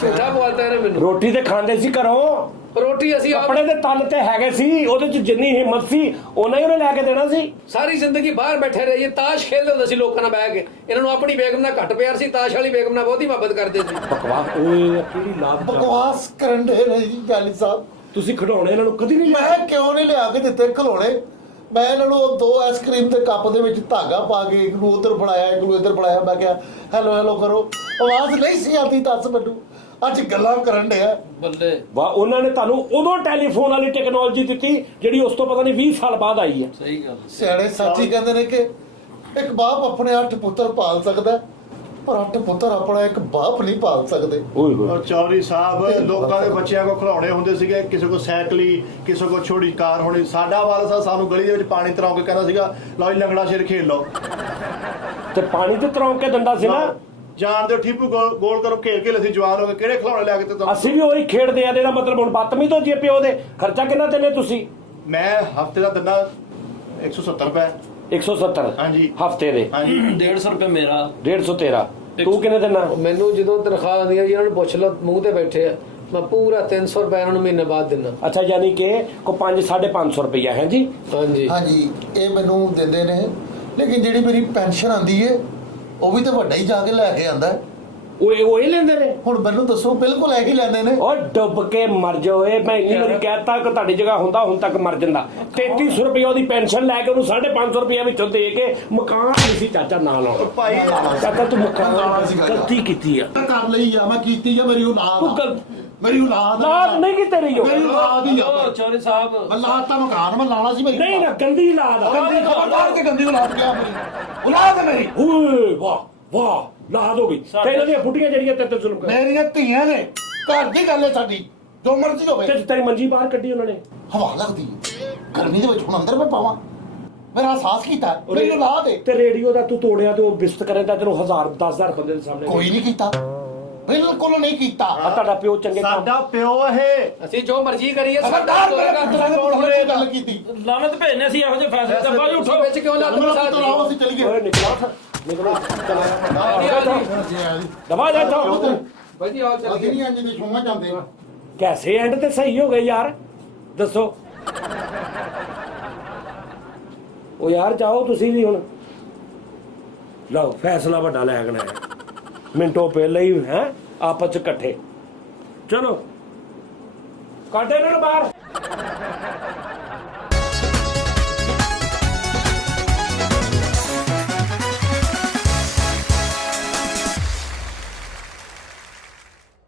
ਝੂਠਾ ਬੋਲਦਾ ਇਹਨੇ ਮੈਨੂੰ। ਰੋਟੀ ਤੇ ਖਾਂਦੇ ਸੀ ਘਰੋਂ, ਰੋਟੀ ਅਸੀਂ ਕੱਪੜੇ ਦੇ ਤਲ ਤੇ ਹੈਗੇ ਸੀ, ਉਹਦੇ 'ਚ ਜਿੰਨੀ ਹਿੰਮਤ ਸੀ ਉਹਨਾਂ ਹੀ ਉਹਨੇ ਲੈ ਕੇ ਦੇਣਾ ਸੀ। ਸਾਰੀ ਜ਼ਿੰਦਗੀ ਬਾਹਰ ਬੈਠੇ ਰਹੇ। ਤਾਸ਼ ਖੇਡਦੇ ਹੁੰਦੇ ਸੀ ਲੋਕਾਂ ਨਾਲ ਬਹਿ ਕੇ। ਇਹਨਾਂ ਨੂੰ ਆਪਣੀ ਬੇਗਮ ਨਾਲ ਘੱਟ ਪਿਆਰ ਸੀ, ਤਾਸ਼ ਵਾਲੀ ਬੇਗਮ ਨਾਲ ਬਹੁਤੀ ਮੁਹੱਬਤ ਕਰਦੇ ਸੀ। ਬਕਵਾਸ ਓਏ, ਕਿਹੜੀ ਲਾਭ ਬਕਵਾਸ ਕਰਨ ਦੇ ਨੇ ਜੀ ਜਾਲੀ ਸਾਹਿਬ। ਤੁਸੀਂ ਖਿਡੌਣੇ ਇਹਨਾਂ ਨੂੰ ਕਦੀ ਨਹੀਂ ਲਿਆ? ਮੈਂ ਕਿਉਂ ਨਹੀਂ ਲਿਆ ਕੇ ਦਿੱਤੇ ਖਿਡੌਣੇ? ਮੈਂ ਇਹਨਾਂ ਨੂੰ 2 ਆਈਸਕ੍ਰੀਮ ਦੇ ਕੱਪ ਦੇ ਵਿੱਚ ਧਾਗਾ ਪਾ ਕੇ ਇੱਕ ਨੂੰ ਉਧਰ ਫੜਾਇਆ, ਇੱਕ ਨੂੰ ਇੱਧਰ ਫੜਾਇਆ। ਮੈਂ ਕਿਹਾ ਹੈਲੋ ਕਰੋ, ਆਵਾਜ਼ ਨਹੀਂ ਸੀ ਆਉਂਦੀ। ਦੱਸ ਮੈਨੂੰ, ਅੱਜ ਗੱਲਾਂ ਕਰਨ ਡਿਆ। ਬੱਲੇ ਵਾਹ, ਉਹਨਾਂ ਨੇ ਤੁਹਾਨੂੰ ਉਦੋਂ ਟੈਲੀਫੋਨ ਵਾਲੀ ਟੈਕਨੋਲੋਜੀ ਦਿੱਤੀ ਜਿਹੜੀ ਉਸ ਤੋਂ ਪਤਾ ਨਹੀਂ 20 ਸਾਲ ਬਾਅਦ ਆਈ ਹੈ। ਸਹੀ ਗੱਲ। ਸਿਆਣੇ ਸਾਥੀ ਕਹਿੰਦੇ ਨੇ ਕਿ ਇੱਕ ਬਾਪ ਆਪਣੇ 8 ਪੁੱਤਰ ਪਾਲ ਸਕਦਾ, ਪਰ 8 ਪੁੱਤਰ ਆਪਣਾ ਇੱਕ ਬਾਪ ਨਹੀਂ ਪਾਲ ਸਕਦੇ। ਓਏ ਹੋਏ। ਔਰ ਚੌਧਰੀ ਸਾਹਿਬ, ਲੋਕਾਂ ਦੇ ਬੱਚਿਆਂ ਕੋਲ ਖਿਡੌਣੇ ਹੁੰਦੇ ਸੀਗੇ, ਕਿਸੇ ਕੋਲ ਸਾਈਕਲੀ, ਕਿਸੇ ਕੋਲ ਛੋਟੀ ਕਾਰ ਹੋਣੀ। ਸਾਡਾ ਵਾਲਾ ਸਾਹਿਬ ਸਾਨੂੰ ਗਲੀ ਦੇ ਵਿੱਚ ਪਾਣੀ ਤਰਾਉ ਕੇ ਕਹਿੰਦਾ ਸੀਗਾ, ਲਓ ਜੀ ਲੰਗੜਾ ਸ਼ੇਰ ਖੇਲ ਲਓ। ਤੇ ਪਾਣੀ ਤੇ ਤਰੋਂ ਕੇ ਦੰਦਾ ਸੀ ਨਾ। ਜਾਣਦੇ ਹੋ, ਠੀਪੂ ਗੋਲ ਕਰੋ, ਖੇਲ ਕੇ ਅਸੀਂ ਜਵਾਨ ਹੋ ਗਏ, ਕਿਹੜੇ ਖਿਡੌਣੇ ਲੈ ਕੇ ਤੇ ਅਸੀਂ ਵੀ ਉਹੀ ਖੇਡਦੇ ਆ। ਇਹਦਾ ਮਤਲਬ ਹੁਣ ਬਦਤਮੀਜ਼ ਹੋ ਜੇ ਪਿਓ ਦੇ। ਖਰਚਾ ਕਿੰਨਾ ਦਿੰਦੇ ਤੁਸੀਂ? ਮੈਂ ਹਫਤੇ ਦਾ ਦਿੰਦਾ 170 ਰੁਪਏ। 170 ਹਾਂਜੀ। ਹਫਤੇ ਦੇ? ਹਾਂਜੀ। 150 ਰੁਪਏ ਮੇਰਾ। 150 ਤੇਰਾ। ਤੂੰ ਕਿੰਨੇ ਦਿੰਦਾ? ਮੈਨੂੰ ਜਦੋਂ ਤਨਖਾਹ ਆਉਂਦੀ ਹੈ ਜੀ, ਇਹਨਾਂ ਨੂੰ ਪੁੱਛ ਲਓ, ਮੂੰਹ ਤੇ ਬੈਠੇ ਆ, ਮੈਂ ਪੂਰਾ 300 ਰੁਪਏ ਇਹਨਾਂ ਨੂੰ ਮਹੀਨੇ ਬਾਅਦ ਦਿੰਦਾ। ਅੱਛਾ, ਯਾਨੀ ਕਿ ਕੋ 5-550 ਰੁਪਇਆ ਹੈ ਜੀ? ਹਾਂਜੀ ਹਾਂਜੀ, ਇਹ ਮੈਨੂੰ ਦਿੰਦੇ ਨੇ। ਲੇਕਿਨ ਜਿਹੜੀ ਮੇਰੀ ਪੈਨਸ਼ਨ ਆਉਂਦੀ ਹੈ ਉਹ ਵੀ ਤਾਂ ਵੱਡਾ ਹੀ ਜਾ ਕੇ ਲੈ ਕੇ ਆਂਦਾ। ਉਹ ਇਹ ਲੈਂਦੇ ਨੇ? ਹੁਣ ਮੈਨੂੰ ਦੱਸੋ, ਬਿਲਕੁਲ ਇਹੀ ਲੈਂਦੇ ਨੇ। ਉਹ ਡੁੱਬ ਕੇ ਮਰ ਜਾਓ। ਇਹ ਮੈਂ ਇੰਨੀ ਵਾਰੀ ਕਹਿਤਾ ਕਿ ਤੁਹਾਡੀ ਜਗ੍ਹਾ ਹੁੰਦਾ ਹੁਣ ਤੱਕ ਮਰ ਜਾਂਦਾ। 3300 ਰੁਪਏ ਉਹਦੀ ਪੈਨਸ਼ਨ ਲੈ ਕੇ ਉਹਨੂੰ 550 ਰੁਪਏ ਵਿੱਚੋਂ ਦੇ ਕੇ ਮਕਾਨ ਨਹੀਂ ਸੀ ਚਾਚਾ ਨਾਲ ਆਉਣਾ। ਭਾਈ ਚਾਚਾ ਤੂੰ ਮਕਾਨ ਗਲਤੀ ਕੀਤੀ ਆ। ਕਰ ਲਈ ਆ, ਮੈਂ ਕੀਤੀ ਆ। ਮੇਰੀ ਔਲਾਦ ਤੂੰ ਆ। ਮੇਰੀ ਔਲਾਦ ਆ। ਲਾਦ ਨਹੀਂ ਕੀਤੀ ਰਹੀ ਉਹ। ਮੇਰੀ ਔਲਾਦ ਹੀ ਆ। ਉਹ ਚੌਧਰੀ ਸਾਹਿਬ, ਮੈਂ ਲਾਤਾ ਮਕਾਨ, ਮੈਂ ਲਾਣਾ ਸੀ। ਮੇਰੀ ਨਹੀਂ ਨਾ, ਗੰਦੀ ਲਾਦ ਆ। ਗੰਦੀ ਖਬਰਦਾਰ ਤੇ ਗੰਦੀ ਔਲਾਦ ਕਿਹਾ ਮੇਰੀ ਔਲਾਦ ਹੈ ਮੇਰੀ। ਓਏ ਵਾਹ ਵਾਹ, ਲਾਦ ਹੋ ਗਈ। ਤੇ ਇਹਨਾਂ ਦੀਆਂ ਬੁੱਢੀਆਂ ਜਿਹੜੀਆਂ ਤੇਰੇ ਤੇ ਜ਼ੁਲਮ ਕਰ ਮੇਰੀਆਂ ਧੀਆਂ ਨੇ, ਘਰ ਦੀ ਗੱਲ ਹੈ ਸਾਡੀ, ਜੋ ਮਰਜ਼ੀ ਹੋਵੇ। ਤੇ ਤੇਰੀ ਮੰਜੀ ਬਾਹਰ ਕੱਢੀ ਉਹਨਾਂ ਨੇ। ਹਵਾ ਲੱਗਦੀ ਹੈ ਗਰਮੀ ਦੇ ਵਿੱਚ, ਹੁਣ ਅੰਦਰ ਮੈਂ ਪਾਵਾਂ। ਮੇਰਾ ਅਹਿਸਾਸ ਕੀਤਾ, ਮੇਰੀ ਔਲਾਦ ਹੈ। ਤੇ ਰੇਡੀਓ ਦਾ ਤੂੰ ਤੋੜਿਆ ਤੇ ਉਹ ਬਿਸਤ ਕਰੇ ਤਾਂ ਤੈਨੂੰ 1000-10,000 ਬੰਦੇ ਦੇ ਸਾਹਮਣੇ ਕੋਈ ਨਹੀਂ ਕੀਤਾ, ਬਿਲਕੁਲ ਨਹੀਂ ਕੀਤਾ। ਆ ਤੁਹਾਡਾ ਪਿਓ ਚੰਗੇ ਕੰਮ। ਸਾਡਾ ਪਿਓ ਇਹ ਅਸੀਂ ਜੋ ਮਰਜ਼ੀ ਕਰੀਏ, ਸਰਦਾਰ ਮੇਰੇ ਪੁੱਤਰਾਂ ਦੇ ਕੋਲ ਹੋਰੇ ਗੱਲ ਕੀਤੀ। ਲਾਨਤ ਭੇਜਨੇ ਸੀ ਇਹੋ ਜਿਹੇ ਫੈਸਲੇ ਤੇ ਬਾਅਦ ਉਠੋ। ਵਿੱਚ ਕਿਉਂ ਲੱਗ ਮੇਰਾ ਸਾਥ ਪੁੱਤਰ ਆਓ, ਅਸੀਂ ਚੱਲੀਏ। ਓਏ ਨਿਕਲੋ ਨਿਕਲੋ, ਚਲੋ ਹਾਂਜੀ ਦਵਾ ਜਾ ਇੱਥੋਂ। ਭਾਈ ਆਓ ਅਸੀਂ ਚੱਲੀਏ। ਨਹੀਂ ਅੰਜ ਦੇ ਛੂਹਾਂ ਜਾਂਦੇ। ਕੈਸੇ ਐਂਡ ਤੇ ਸਹੀ ਹੋ ਗਏ ਯਾਰ, ਦੱਸੋ। ਉਹ ਯਾਰ ਜਾਓ ਤੁਸੀਂ ਵੀ ਹੁਣ, ਲਓ ਫੈਸਲਾ ਵੱਡਾ ਲੈ ਗਣਾ ਮਿੰਟੋ ਪਹਿਲਾਂ ਹੀ ਹੈ ਆਪਸ ਚ ਇਕੱਠੇ। ਚਲੋ ਕੱਢ ਇਹਨਾਂ ਨੂੰ ਬਾਹਰ।